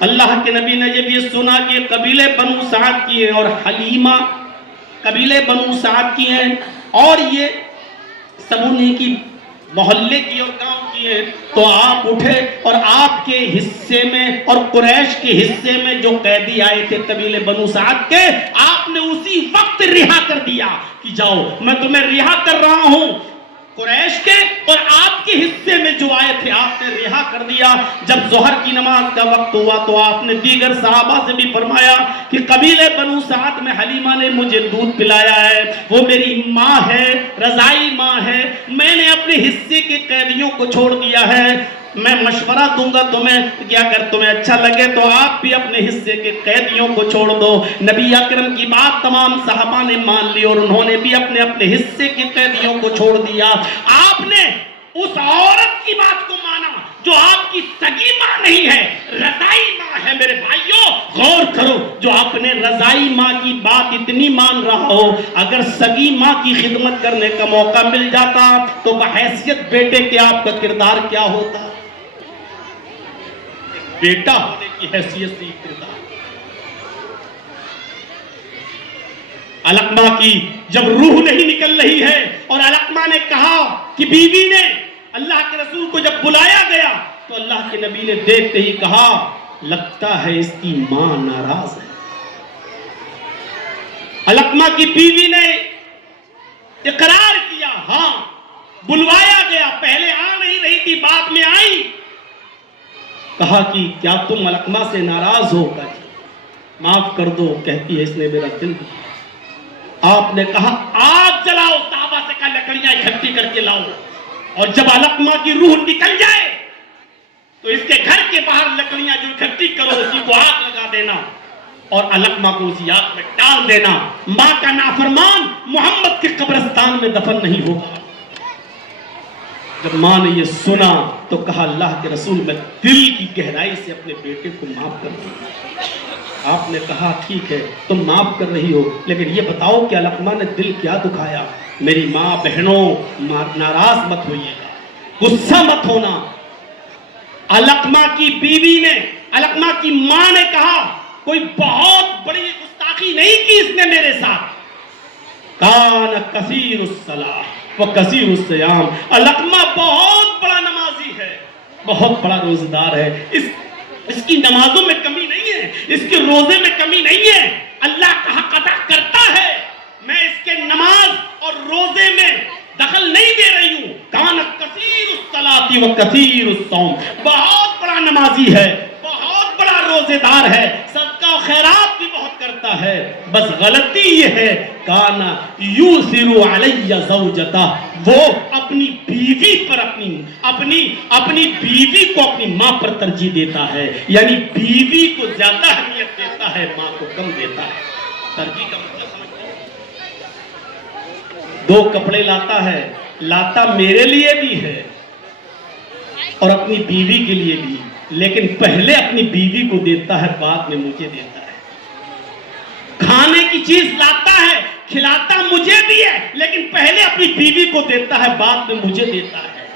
اللہ کے نبی نے جب یہ سنا کہ قبیلے بنو سعد کی ہیں اور حلیمہ قبیلے بنو سعد کی ہیں اور یہ سمونی کی محلے کی اور گاؤں کی ہیں, تو آپ اٹھے اور آپ کے حصے میں اور قریش کے حصے میں جو قیدی آئے تھے قبیلے بنو سعد کے, آپ نے اسی وقت رہا کر دیا کہ جاؤ میں تمہیں رہا کر رہا ہوں. قریش کے اور آپ کے حصے میں جو آئے تھے آپ نے رہا کر دیا. جب ظہر کی نماز کا وقت ہوا تو آپ نے دیگر صحابہ سے بھی فرمایا کہ قبیلے بنو سعد میں حلیمہ نے مجھے دودھ پلایا ہے, وہ میری ماں ہے, رضائی ماں ہے. میں نے اپنے حصے کے قیدیوں کو چھوڑ دیا ہے. میں مشورہ دوں گا تمہیں کہ اگر تمہیں اچھا لگے تو آپ بھی اپنے حصے کے قیدیوں کو چھوڑ دو. نبی اکرم کی بات تمام صحابہ نے مان لی اور انہوں نے بھی اپنے اپنے حصے کے قیدیوں کو چھوڑ دیا. آپ نے اس عورت کی بات کو مانا جو آپ کی سگی ماں نہیں ہے, رضائی ماں ہے. میرے بھائیوں غور کرو, جو اپنے رضائی ماں کی بات اتنی مان رہا ہو, اگر سگی ماں کی خدمت کرنے کا موقع مل جاتا تو بحیثیت بیٹے کے آپ کا کردار کیا ہوتا؟ بیٹا ہونے کی حیثیت سے کردار. علقمہ کی جب روح نہیں نکل رہی ہے اور علقمہ نے کہا کہ بیوی نے اللہ کے رسول کو جب بلایا گیا تو اللہ کے نبی نے دیکھتے ہی کہا, لگتا ہے اس کی ماں ناراض ہے. علقمہ کی بیوی نے اقرار کیا, ہاں بلوایا گیا, پہلے آ نہیں رہی تھی بعد میں آئی. کہا کہ کیا تم علقمہ سے ناراض ہو؟ معاف کر دو. کہتی ہے اس نے میرا دل دیا. آپ نے کہا آگ جلاؤ, صحابہ سے کہا لکڑیاں اکٹھی کر کے لاؤ, اور جب علقمہ کی روح نکل جائے تو اس کے گھر کے باہر لکڑیاں جو اکٹھی کرو اسی کو آگ لگا دینا اور علقمہ کو اسی آگ میں ڈال دینا. ماں کا نافرمان محمد کے قبرستان میں دفن نہیں ہوگا. جب ماں نے یہ سنا تو کہا, اللہ کے رسول میں دل کی گہرائی سے اپنے بیٹے کو معاف کر دوں. آپ نے کہا ٹھیک ہے تم معاف کر رہی ہو, لیکن یہ بتاؤ کہ علقمہ نے دل کیا دکھایا؟ میری ماں بہنوں ناراض مت ہوئیے گا, غصہ مت ہونا. علقمہ کی بیوی نے, علقمہ کی ماں نے کہا کوئی بہت بڑی گستاخی نہیں کی اس نے میرے ساتھ. کان کثیر الصلاۃ و کثیر الصیام. علقمہ بہت بڑا نمازی ہے, بہت بڑا روزہ دار ہے. اس کی نمازوں میں کمی نہیں ہے, اس کے روزے میں کمی نہیں ہے. اللہ کا حق ادا کرتا ہے, میں اس کے نماز اور روزے میں دخل نہیں دے رہی ہوں. کان کثیر الصلاۃ و کثیر الصوم. بہت بڑا نمازی ہے, بہت بڑا روزے دار ہے, صدقہ و خیرات بھی بہت کرتا ہے. بس غلطی یہ ہے کانا یوسر علی زوجتہ, وہ اپنی بیوی پر اپنی بیوی کو اپنی ماں پر ترجیح دیتا ہے. یعنی بیوی کو زیادہ اہمیت دیتا ہے, ماں کو کم دیتا ہے. ترجیح کا مطلب سمجھتے ہیں؟ 2 کپڑے لاتا ہے, لاتا میرے لیے بھی ہے اور اپنی بیوی کے لیے بھی، لیکن پہلے اپنی بیوی کو دیتا ہے، بعد میں مجھے دیتا ہے۔ کھانے کی چیز لاتا ہے، کھلاتا مجھے بھی ہے، لیکن پہلے اپنی بیوی کو دیتا ہے، بعد میں مجھے دیتا ہے۔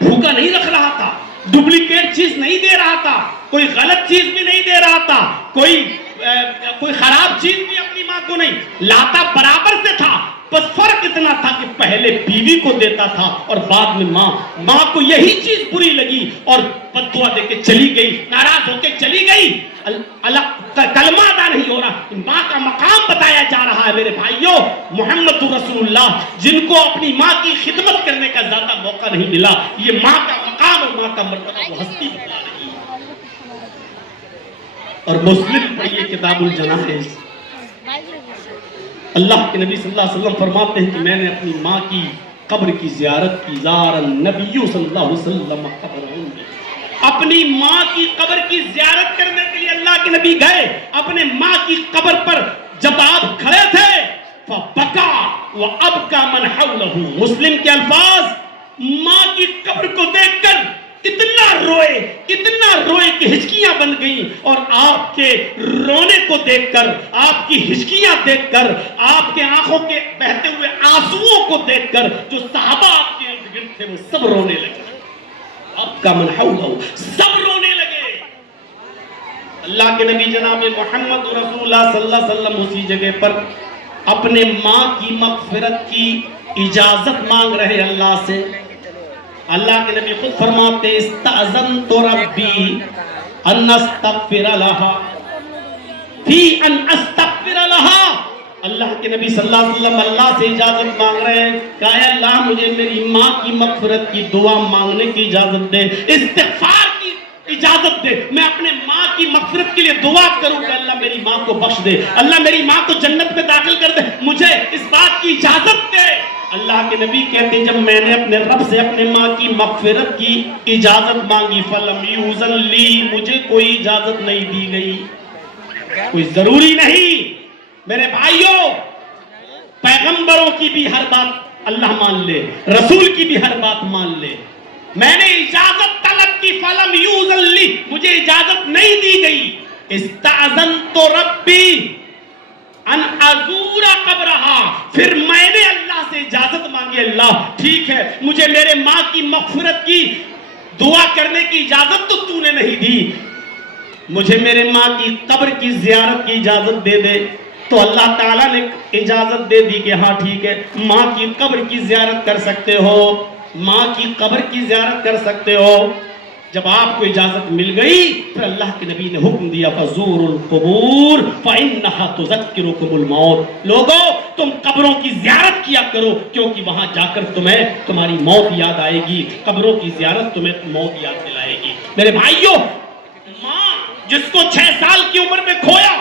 بھوکا نہیں رکھ رہا تھا، ڈپلیکیٹ چیز نہیں دے رہا تھا، کوئی غلط چیز بھی نہیں دے رہا تھا، کوئی خراب چیز بھی اپنی ماں کو نہیں لاتا، برابر سے تھا۔ بس فرق اتنا تھا کہ پہلے بیوی کو دیتا تھا اور بعد میں ماں کو یہی چیز بری لگی اور بد دعا دے کے چلی گئی، ناراض ہو کے چلی گئی۔ کلمہ ادا نہیں ہو رہا، ماں کا مقام بتایا جا رہا ہے۔ میرے بھائیوں، محمد رسول اللہ جن کو اپنی ماں کی خدمت کرنے کا زیادہ موقع نہیں ملا، یہ ماں کا مقام اور ماں کا مرتبہ وہ ہستی بتا رہی ہے۔ اور مسلم پڑھیے کتاب الجنائز، اللہ کے نبی صلی اللہ علیہ وسلم فرماتے ہیں کہ میں نے اپنی ماں کی قبر کی زیارت کی، زار النبی صلی اللہ علیہ وسلم قبرہم، اپنی ماں کی قبر کی زیارت کرنے کے لیے اللہ کے نبی گئے۔ اپنے ماں کی قبر پر جب آپ کھڑے تھے فَبَكَى وَأَبْكَى مَنْ حَوْلَهُ، مسلم کے الفاظ، ماں کی قبر کو دیکھ کر اتنا روئے کہ ہچکیاں بن گئیں، اور آپ کے رونے کو دیکھ کر، آپ کی ہچکیاں دیکھ کر، آپ کے آنکھوں کے بہتے ہوئے آنسوؤں کو دیکھ کر جو صحابہ آپ کے ارد گرد تھے وہ سب رونے لگے، اب کا من حولہ، سب رونے لگے۔ اللہ کے نبی جناب محمد رسول اللہ صلی اللہ علیہ وسلم اسی جگہ پر اپنے ماں کی مغفرت کی اجازت مانگ رہے اللہ سے۔ اللہ کے نبی خود فرماتے استأذنت ربی ان استغفر لها فی ان استغفر لها، اللہ کے نبی صلی اللہ علیہ وسلم اللہ سے اجازت مانگ رہے ہیں کہ اے اللہ مجھے میری ماں کی مغفرت کی دعا مانگنے کی اجازت دے، استغفار کی اجازت دے، میں اپنے ماں کی مغفرت کے لیے دعا کروں کہ اللہ میری ماں کو بخش دے، اللہ میری ماں کو جنت میں داخل کر دے، مجھے اس بات کی اجازت دے۔ اللہ کے نبی کہتے ہیں جب میں نے اپنے رب سے اپنے ماں کی مغفرت کی اجازت مانگی فَلَمْ يُؤْذَنْ لِي، مجھے کوئی اجازت نہیں دی گئی۔ کوئی ضروری نہیں میرے بھائیوں، پیغمبروں کی بھی ہر بات اللہ مان لے، رسول کی بھی ہر بات مان لے۔ میں نے اجازت طلب کی فَلَمْ يُؤْذَنْ لِي، مجھے اجازت نہیں دی گئی۔ استأذنت ربی ان ازور قبرہا، پھر میں نے اللہ سے اجازت مانگی، اللہ ٹھیک ہے مجھے میرے ماں کی مغفرت کی دعا کرنے کی اجازت تو نے نہیں دی، مجھے میرے ماں کی قبر کی زیارت کی اجازت دے دے۔ تو اللہ تعالیٰ نے اجازت دے دی کہ ہاں ٹھیک ہے ماں کی قبر کی زیارت کر سکتے ہو، ماں کی قبر کی زیارت کر سکتے ہو۔ جب آپ کو اجازت مل گئی پھر اللہ کے نبی نے حکم دیا فَزُورُ الْقُبُورَ فَإِنَّهَا تُذَكِّرُكُمُ الْمَوْتَ، لوگو تم قبروں کی زیارت کیا کرو کیونکہ وہاں جا کر تمہیں تمہاری موت یاد آئے گی، قبروں کی زیارت تمہیں موت یاد دلائے گی۔ میرے بھائیوں، ماں جس کو 6 سال کی عمر میں کھویا،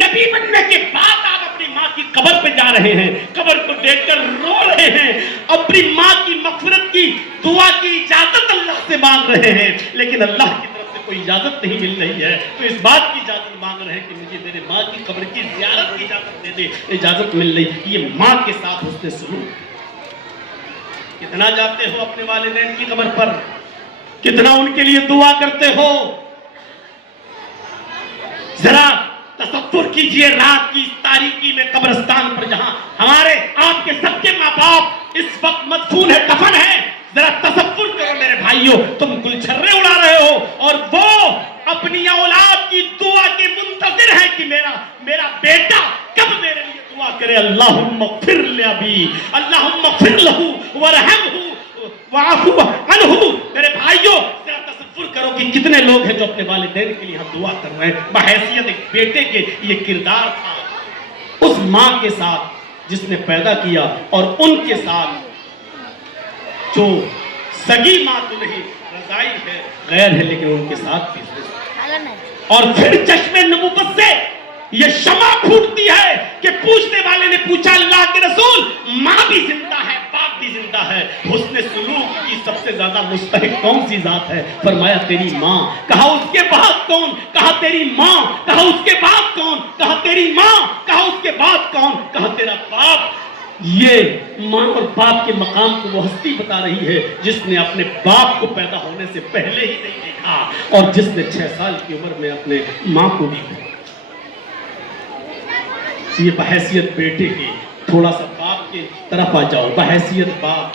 نبی بننے کے بعد آپ اپنی ماں کی قبر پہ جا رہے ہیں، قبر کو دیکھ کر رو رہے ہیں، اپنی ماں کی مغفرت کی دعا کی اجازت اللہ سے مانگ رہے ہیں، لیکن اللہ کی طرف سے کوئی اجازت نہیں مل رہی ہے، تو اس بات کی اجازت مانگ رہے ہیں کہ مجھے میرے ماں کی قبر کی زیارت کی اجازت دے دے۔ اجازت مل رہی، یہ ماں کے ساتھ حسن سلوک۔ کتنا جاتے ہو اپنے والدین کی قبر پر، کتنا ان کے لیے دعا کرتے ہو؟ ذرا تصور کیجئے رات کی تاریکی میں قبرستان پر جہاں ہمارے آپ کے سب کے ماں باپ اس وقت مدفون ہے، کفن ہے، ذرا تصور کرو میرے بھائیوں، تم گلچھرے اڑا رہے ہو اور وہ اپنی اولاد کی دعا کے منتظر ہے کہ میرا بیٹا کب میرے لیے دعا کرے، اللہم اغفر لابی، اللہم اغفر لہو ورحمہ وعفو عنہ۔ میرے بھائیوں ذرا تصور کرو کہ کتنے لوگ ہیں جو اپنے والدین کے لیے ہم دعا کر رہے ہیں، بحیثیت ایک بیٹے کے یہ کردار تھا اس ماں کے ساتھ جس نے پیدا کیا، اور ان کے ساتھ جو سگی ماں تو نہیں، رضائی ہے، غیر ہے، لیکن ان کے ساتھ بھی۔ اور پھر چشم نبوت سے یہ شمع پھوٹتی ہے کہ پوچھنے والے نے پوچھا اللہ کے رسول ماں بھی زندہ ہے باپ بھی زندہ ہے، حسن سلوک کی سب سے زیادہ مستحق کون سی ذات ہے؟ فرمایا تیری ماں۔ کہا اس کے بعد کون؟ کہا تیری ماں۔ کہا اس کے بعد کون؟ کہا تیری ماں۔ کہا اس کے بعد کون؟ کہا تیرا باپ۔ یہ ماں اور باپ کے مقام کو وہ ہستی بتا رہی ہے جس نے اپنے باپ کو پیدا ہونے سے پہلے ہی نہیں دیکھا اور جس نے 6 سال کی عمر میں اپنے ماں کو بھی دیکھا۔ یہ بحیثیت بیٹے کی، تھوڑا سا باپ کی طرف آ جاؤ، بحیثیت باپ،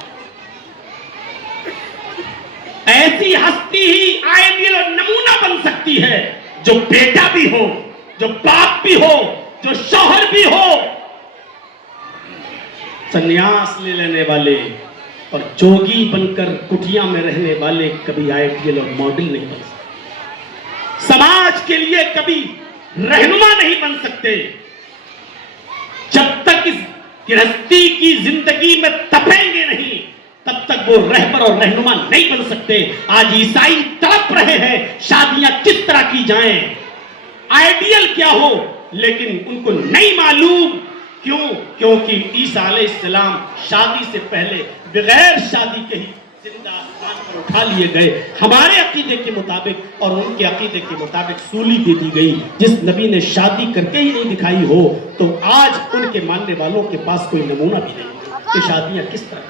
ایسی ہستی ہی آئیڈیل اور نمونہ بن سکتی ہے جو بیٹا بھی ہو، جو باپ بھی ہو، جو شوہر بھی ہو۔ سنیاس لے لینے والے اور جوگی بن کر کٹھیاں میں رہنے والے کبھی آئیڈیل اور ماڈل نہیں بن سکتے، سماج کے لیے کبھی رہنما نہیں بن سکتے۔ جب تک اس گرہستی کی زندگی میں تپیں گے نہیں تب تک وہ رہبر اور رہنما نہیں بن سکتے۔ آج عیسائی تڑپ رہے ہیں شادیاں کس طرح کی جائیں، آئیڈیل کیا ہو، لیکن ان کو نہیں معلوم۔ کیوں؟ کیونکہ عیسیٰ علیہ السلام شادی سے پہلے بغیر شادی کے ہی زندہ آسمان پر اٹھا لیے گئے، ہمارے عقیدے کے مطابق، اور ان کے عقیدے کے مطابق سولی دے دی گئی۔ جس نبی نے شادی کر کے ہی نہیں دکھائی ہو تو آج ان کے ماننے والوں کے پاس کوئی نمونہ بھی نہیں کہ شادیاں کس طرح۔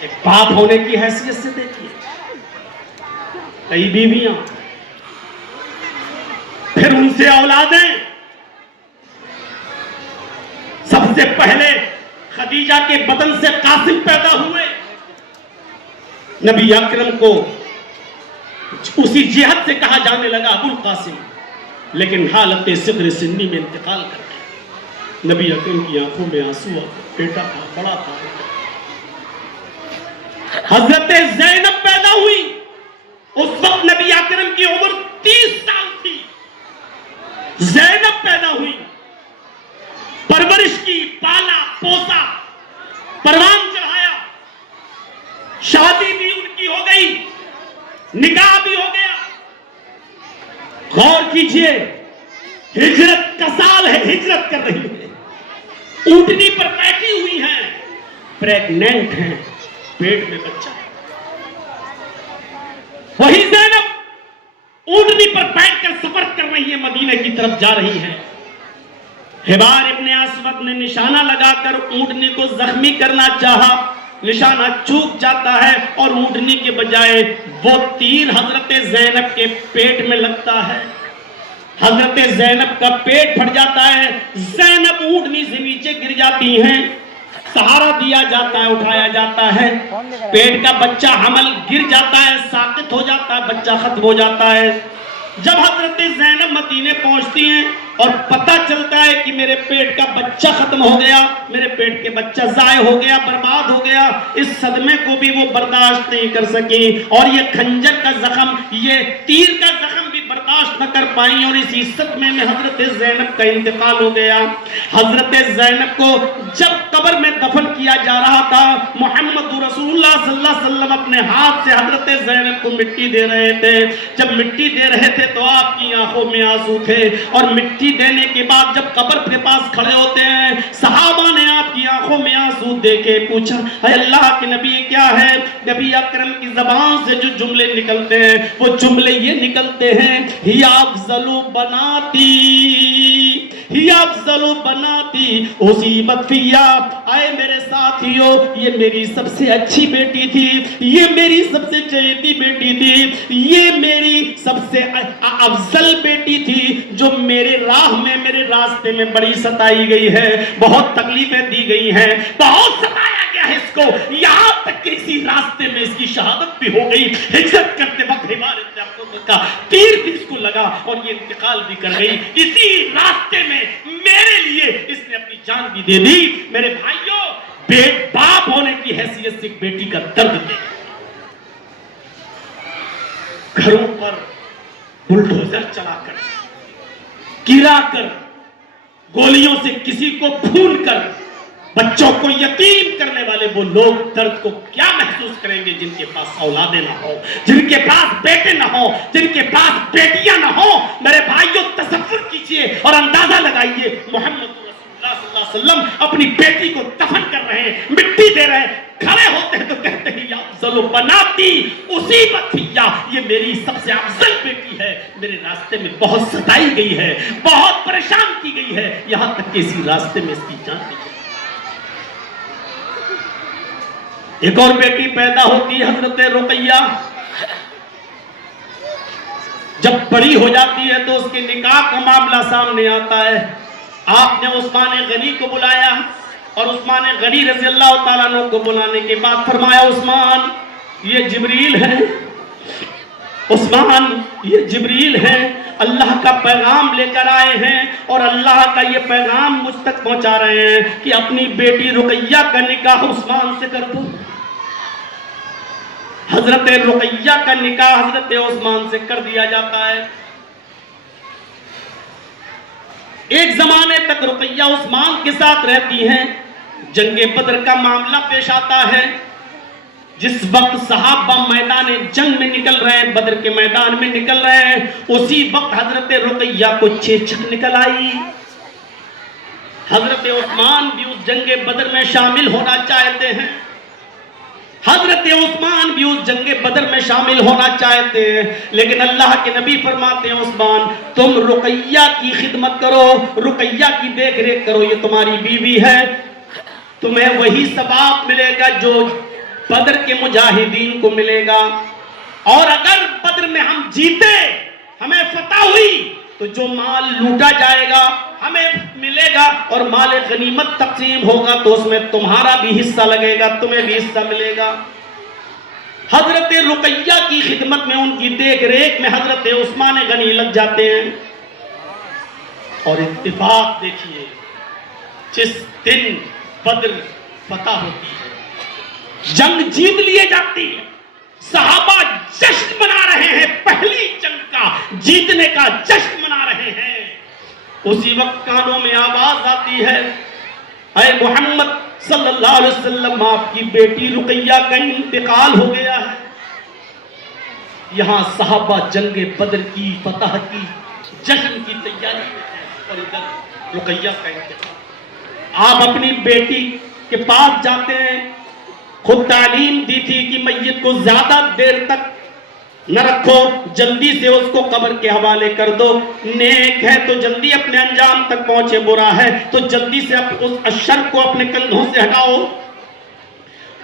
ایک باپ ہونے کی حیثیت سے دیکھیے، کئی بیویاں، پھر ان سے اولادیں۔ سب سے پہلے خدیجہ کے بدن سے قاسم پیدا ہوئے، نبی اکرم کو اسی جہت سے کہا جانے لگا ابو القاسم، لیکن حالت صغر سنی میں انتقال کر گئے۔ نبی اکرم کی آنکھوں میں آنسو آ گئے، بیٹا تھا، بڑا تھا۔ حضرت زینب پیدا ہوئی، اس وقت نبی اکرم کی عمر 30 سال تھی۔ زینب پیدا ہوئی، پرورش کی، پالا پوسا، پروان چڑھایا، شادی بھی ان کی ہو گئی، نکاح بھی ہو گیا۔ غور کیجئے، ہجرت کا سال ہے، ہجرت کر رہی ہے، اونٹنی پر بیٹھی ہوئی ہیں، پریگننٹ ہیں، پیٹ میں بچہ ہے۔ وہی زینب اونٹنی پر بیٹھ کر سفر کر رہی ہے، مدینے کی طرف جا رہی ہے۔ حبار ابن اسود نے نشانہ لگا کر اونٹنی کو زخمی کرنا چاہا، نشانہ چوک جاتا ہے اور اونٹنی کے بجائے وہ تیر حضرت زینب کے پیٹ میں لگتا ہے۔ حضرت زینب کا پیٹ پھٹ جاتا ہے، زینب اونٹنی سے نیچے گر جاتی ہیں، سہارا دیا جاتا ہے، اٹھایا جاتا ہے، پیٹ کا بچہ حمل گر جاتا ہے، ساقط ہو جاتا ہے، بچہ ختم ہو جاتا ہے۔ جب حضرت زینب مدینے پہنچتی ہیں اور پتہ چلتا ہے کہ میرے پیٹ کا بچہ ختم ہو گیا، میرے پیٹ کے بچہ ضائع ہو گیا، برباد ہو گیا، اس صدمے کو بھی وہ برداشت نہیں کر سکی اور یہ خنجر کا زخم، یہ تیر کا زخم بھی برداشت نہ کر پائیں اور اسی صدمے میں حضرت زینب کا انتقال ہو گیا۔ حضرت زینب کو جب قبر میں دفن کیا جا رہا تھا، محمد رسول اللہ صلی اللہ علیہ وسلم اپنے ہاتھ سے حضرت زینب کو مٹی دے رہے تھے۔ جب مٹی دے رہے تھے تو آپ کی آنکھوں میں آنسو تھے، اور مٹی دینے کے بعد جب قبر کے پاس کھڑے ہوتے ہیں، صحابہ نے آپ کی آنکھوں میں آنسو دیکھے پوچھا، اے اللہ کے نبی کیا ہے؟ نبی اکرم کی زبان سے جو جملے نکلتے ہیں وہ جملے یہ نکلتے ہیں، ہی افضل بناتی، ہی افضل بناتی اصیبت فیا، آئے میرے ساتھیوں، یہ میری سب سے اچھی بیٹی تھی، یہ میری سب سے چہیتی بیٹی تھی، یہ میری سب سے افضل بیٹی تھی جو میرے راہ میں، میرے راستے میں بڑی ستائی گئی ہے، بہت تکلیفیں دی گئی ہیں، بہت ستایا گیا ہے اس کو، یہاں تک کہ اسی راستے میں اس کی شہادت بھی ہو گئی۔ ہجرت کرتے وقت ہمارے کا تیر بھی اس کو لگا اور یہ انتقال بھی کر گئی، اسی راستے میں میرے لیے اس نے اپنی جان بھی دے دی۔ میرے بھائیوں، باپ ہونے کی حیثیت سے ایک بیٹی کا درد دیکھیں، گھروں پر بلڈوزر چلا کر، گرا کر، گولیوں سے کسی کو پھون کر، بچوں کو یتیم کرنے والے وہ لوگ درد کو کیا محسوس کریں گے جن کے پاس اولادیں نہ ہو، جن کے پاس بیٹے نہ ہو، جن کے پاس بیٹیاں نہ ہو۔ میرے بھائیوں، تصور کیجئے اور اندازہ لگائیے، محمد رسول اللہ صلی اللہ علیہ وسلم اپنی بیٹی کو دفن کر رہے ہیں، مٹی دے رہے ہیں، کھڑے ہوتے ہیں تو کہتے ہیں یا افضل بناتی اصیبت فیا، یہ میری سب سے افضل بیٹی ہے، میرے راستے میں بہت ستائی گئی ہے، بہت پریشان کی گئی ہے، یہاں تک کہ اسی راستے میں اس کی جان بھی چلی۔ ایک اور بیٹی پیدا ہوتی ہے حضرت رقیہ. جب بڑی ہو جاتی ہے تو اس کے نکاح کا معاملہ سامنے آتا ہے. آپ نے عثمان غنی کو بلایا اور عثمان غنی رضی اللہ تعالیٰ عنہ کو بلانے کے بعد فرمایا عثمان یہ جبریل ہے، عثمان یہ جبریل ہے، اللہ کا پیغام لے کر آئے ہیں اور اللہ کا یہ پیغام مجھ تک پہنچا رہے ہیں کہ اپنی بیٹی رقیہ کا نکاح عثمان سے کر دو. حضرت رقیہ کا نکاح حضرت عثمان سے کر دیا جاتا ہے. ایک زمانے تک رقیہ عثمان کے ساتھ رہتی ہیں. جنگ بدر کا معاملہ پیش آتا ہے. جس وقت صحابہ میدان جنگ میں نکل رہے ہیں، بدر کے میدان میں نکل رہے ہیں، اسی وقت حضرت رقیہ کو چیچک نکل آئی. حضرت عثمان بھی اس جنگ بدر میں شامل ہونا چاہتے ہیں. حضرت عثمان بھی اس جنگ بدر میں شامل ہونا چاہتے ہیں، لیکن اللہ کے نبی فرماتے ہیں عثمان تم رقیہ کی خدمت کرو، رقیہ کی دیکھ ریکھ کرو، یہ تمہاری بیوی ہے، تمہیں وہی ثواب ملے گا جو بدر کے مجاہدین کو ملے گا. اور اگر بدر میں ہم جیتے، ہمیں فتح ہوئی، تو جو مال لوٹا جائے گا ہمیں ملے گا اور مال غنیمت تقسیم ہوگا تو اس میں تمہارا بھی حصہ لگے گا، تمہیں بھی حصہ ملے گا. حضرت رقیہ کی خدمت میں، ان کی دیکھ ریکھ میں حضرت عثمان غنی لگ جاتے ہیں. اور اتفاق دیکھیے، جس دن بدر فتح ہوتی ہے، جنگ جیت لیے جاتی ہے، صحابہ جشن منا رہے ہیں، پہلی جنگ کا جیتنے کا جشن منا رہے ہیں. اسی وقت کانوں میں آواز آتی ہے اے محمد صلی اللہ علیہ وسلم آپ کی بیٹی رقیہ کا انتقال ہو گیا ہے. یہاں صحابہ جنگ بدر کی فتح کی جشن کی تیاری میں ہیں اور ادھر رقیہ کا انتقال. آپ اپنی بیٹی کے پاس جاتے ہیں. خود تعلیم دی تھی کہ میت کو زیادہ دیر تک نہ رکھو، جلدی سے اس کو قبر کے حوالے کر دو. نیک ہے تو جلدی اپنے انجام تک پہنچے، برا ہے تو جلدی سے اس اشر کو اپنے کندھوں سے ہٹاؤ.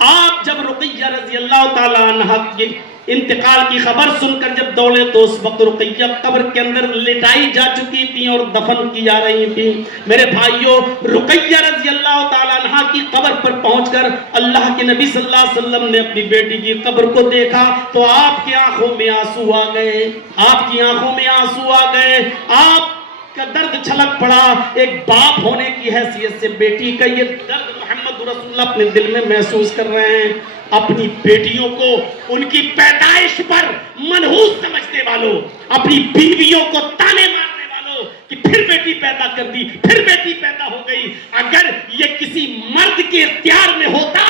آپ جب رقیہ رضی اللہ تعالیٰ عنہ کے انتقال کی خبر سن کر جب دوڑے تو اس وقت رقیہ قبر کے اندر لٹائی جا چکی تھی اور دفن کی جا رہی تھی. میرے بھائیوں، رقیہ رضی اللہ تعالیٰ عنہ کی قبر پر پہنچ کر اللہ کے نبی صلی اللہ علیہ وسلم نے اپنی بیٹی کی قبر کو دیکھا تو آپ کی آنکھوں میں آنسو آ گئے، آپ کی آنکھوں میں آنسو آ گئے. آپ کا درد چھلک پڑا. ایک باپ ہونے کی حیثیت سے بیٹی کا یہ درد محمد رسول اللہ اپنے دل میں محسوس کر رہے ہیں. اپنی بیٹیوں کو ان کی پیدائش پر منحوس سمجھنے والوں، اپنی بیویوں کو تانے مارنے والوں کہ پھر بیٹی پیدا کر دی، پھر بیٹی پیدا ہو گئی. اگر یہ کسی مرد کے اختیار میں ہوتا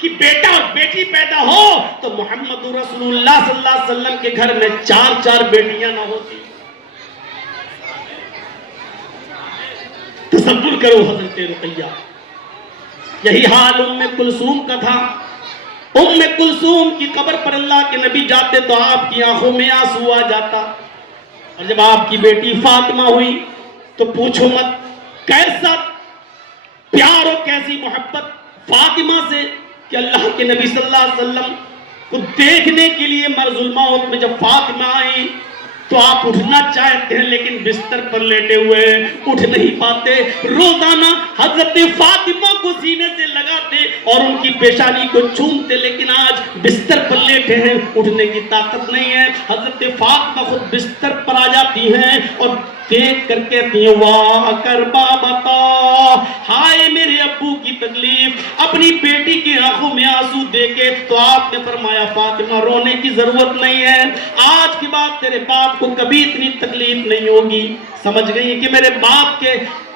کہ بیٹا اور بیٹی پیدا ہو تو محمد رسول اللہ صلی اللہ علیہ وسلم کے گھر میں 4 بیٹیاں نہ ہوتی. تصور کرو حضرت رقیہ. یہی حال ام کلثوم کا تھا. ام کلثوم کی قبر پر اللہ کے نبی جاتے تو آپ کی آنکھوں میں آنسو آ جاتا. اور جب آپ کی بیٹی فاطمہ ہوئی تو پوچھو مت کیسا پیار اور کیسی محبت فاطمہ سے کہ اللہ کے نبی صلی اللہ علیہ وسلم کو دیکھنے کے لیے مرض الموت میں جب فاطمہ آئی تو آپ اٹھنا چاہتے ہیں لیکن بستر پر لیٹے ہوئے اٹھ نہیں پاتے. روزانہ حضرت فاطمہ کو سینے سے لگاتے اور ان کی پیشانی کو چومتے، لیکن آج بستر پر لیٹے ہیں، اٹھنے کی طاقت نہیں ہے. حضرت فاطمہ خود بستر پر آ جاتی ہیں اور دیکھ کر کہتی ہیں واہ کربا بتا، ہائے میرے ابو کی تکلیف. اپنی بیٹی کی آنکھوں میں آنسو دیکھے تو آپ نے فرمایا فاطمہ رونے کی ضرورت نہیں ہے، آج کی بات تیرے باپ کو کبھی اتنی تکلیف نہیں ہوگی. سمجھ گئی کہ میرے باپ کے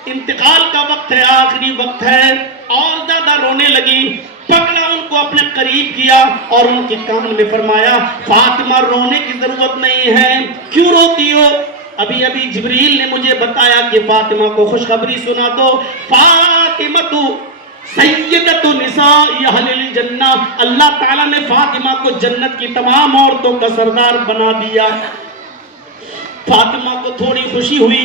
انتقال کا وقت ہے، آخری وقت ہے. اور زیادہ رونے لگی. پکڑا ان کو اپنے قریب کیا اور ان کے کان میں فرمایا فاطمہ رونے کی ضرورت نہیں ہے، کیوں روتی ہو؟ ابھی ابھی جبریل نے مجھے بتایا کہ فاطمہ کو خوشخبری سنا دو. فاطمہ تو سیدۃ نساء اہل الجنہ، اللہ تعالیٰ نے فاطمہ کو جنت کی تمام عورتوں کا سردار بنا دیا. فاطمہ کو تھوڑی خوشی ہوئی.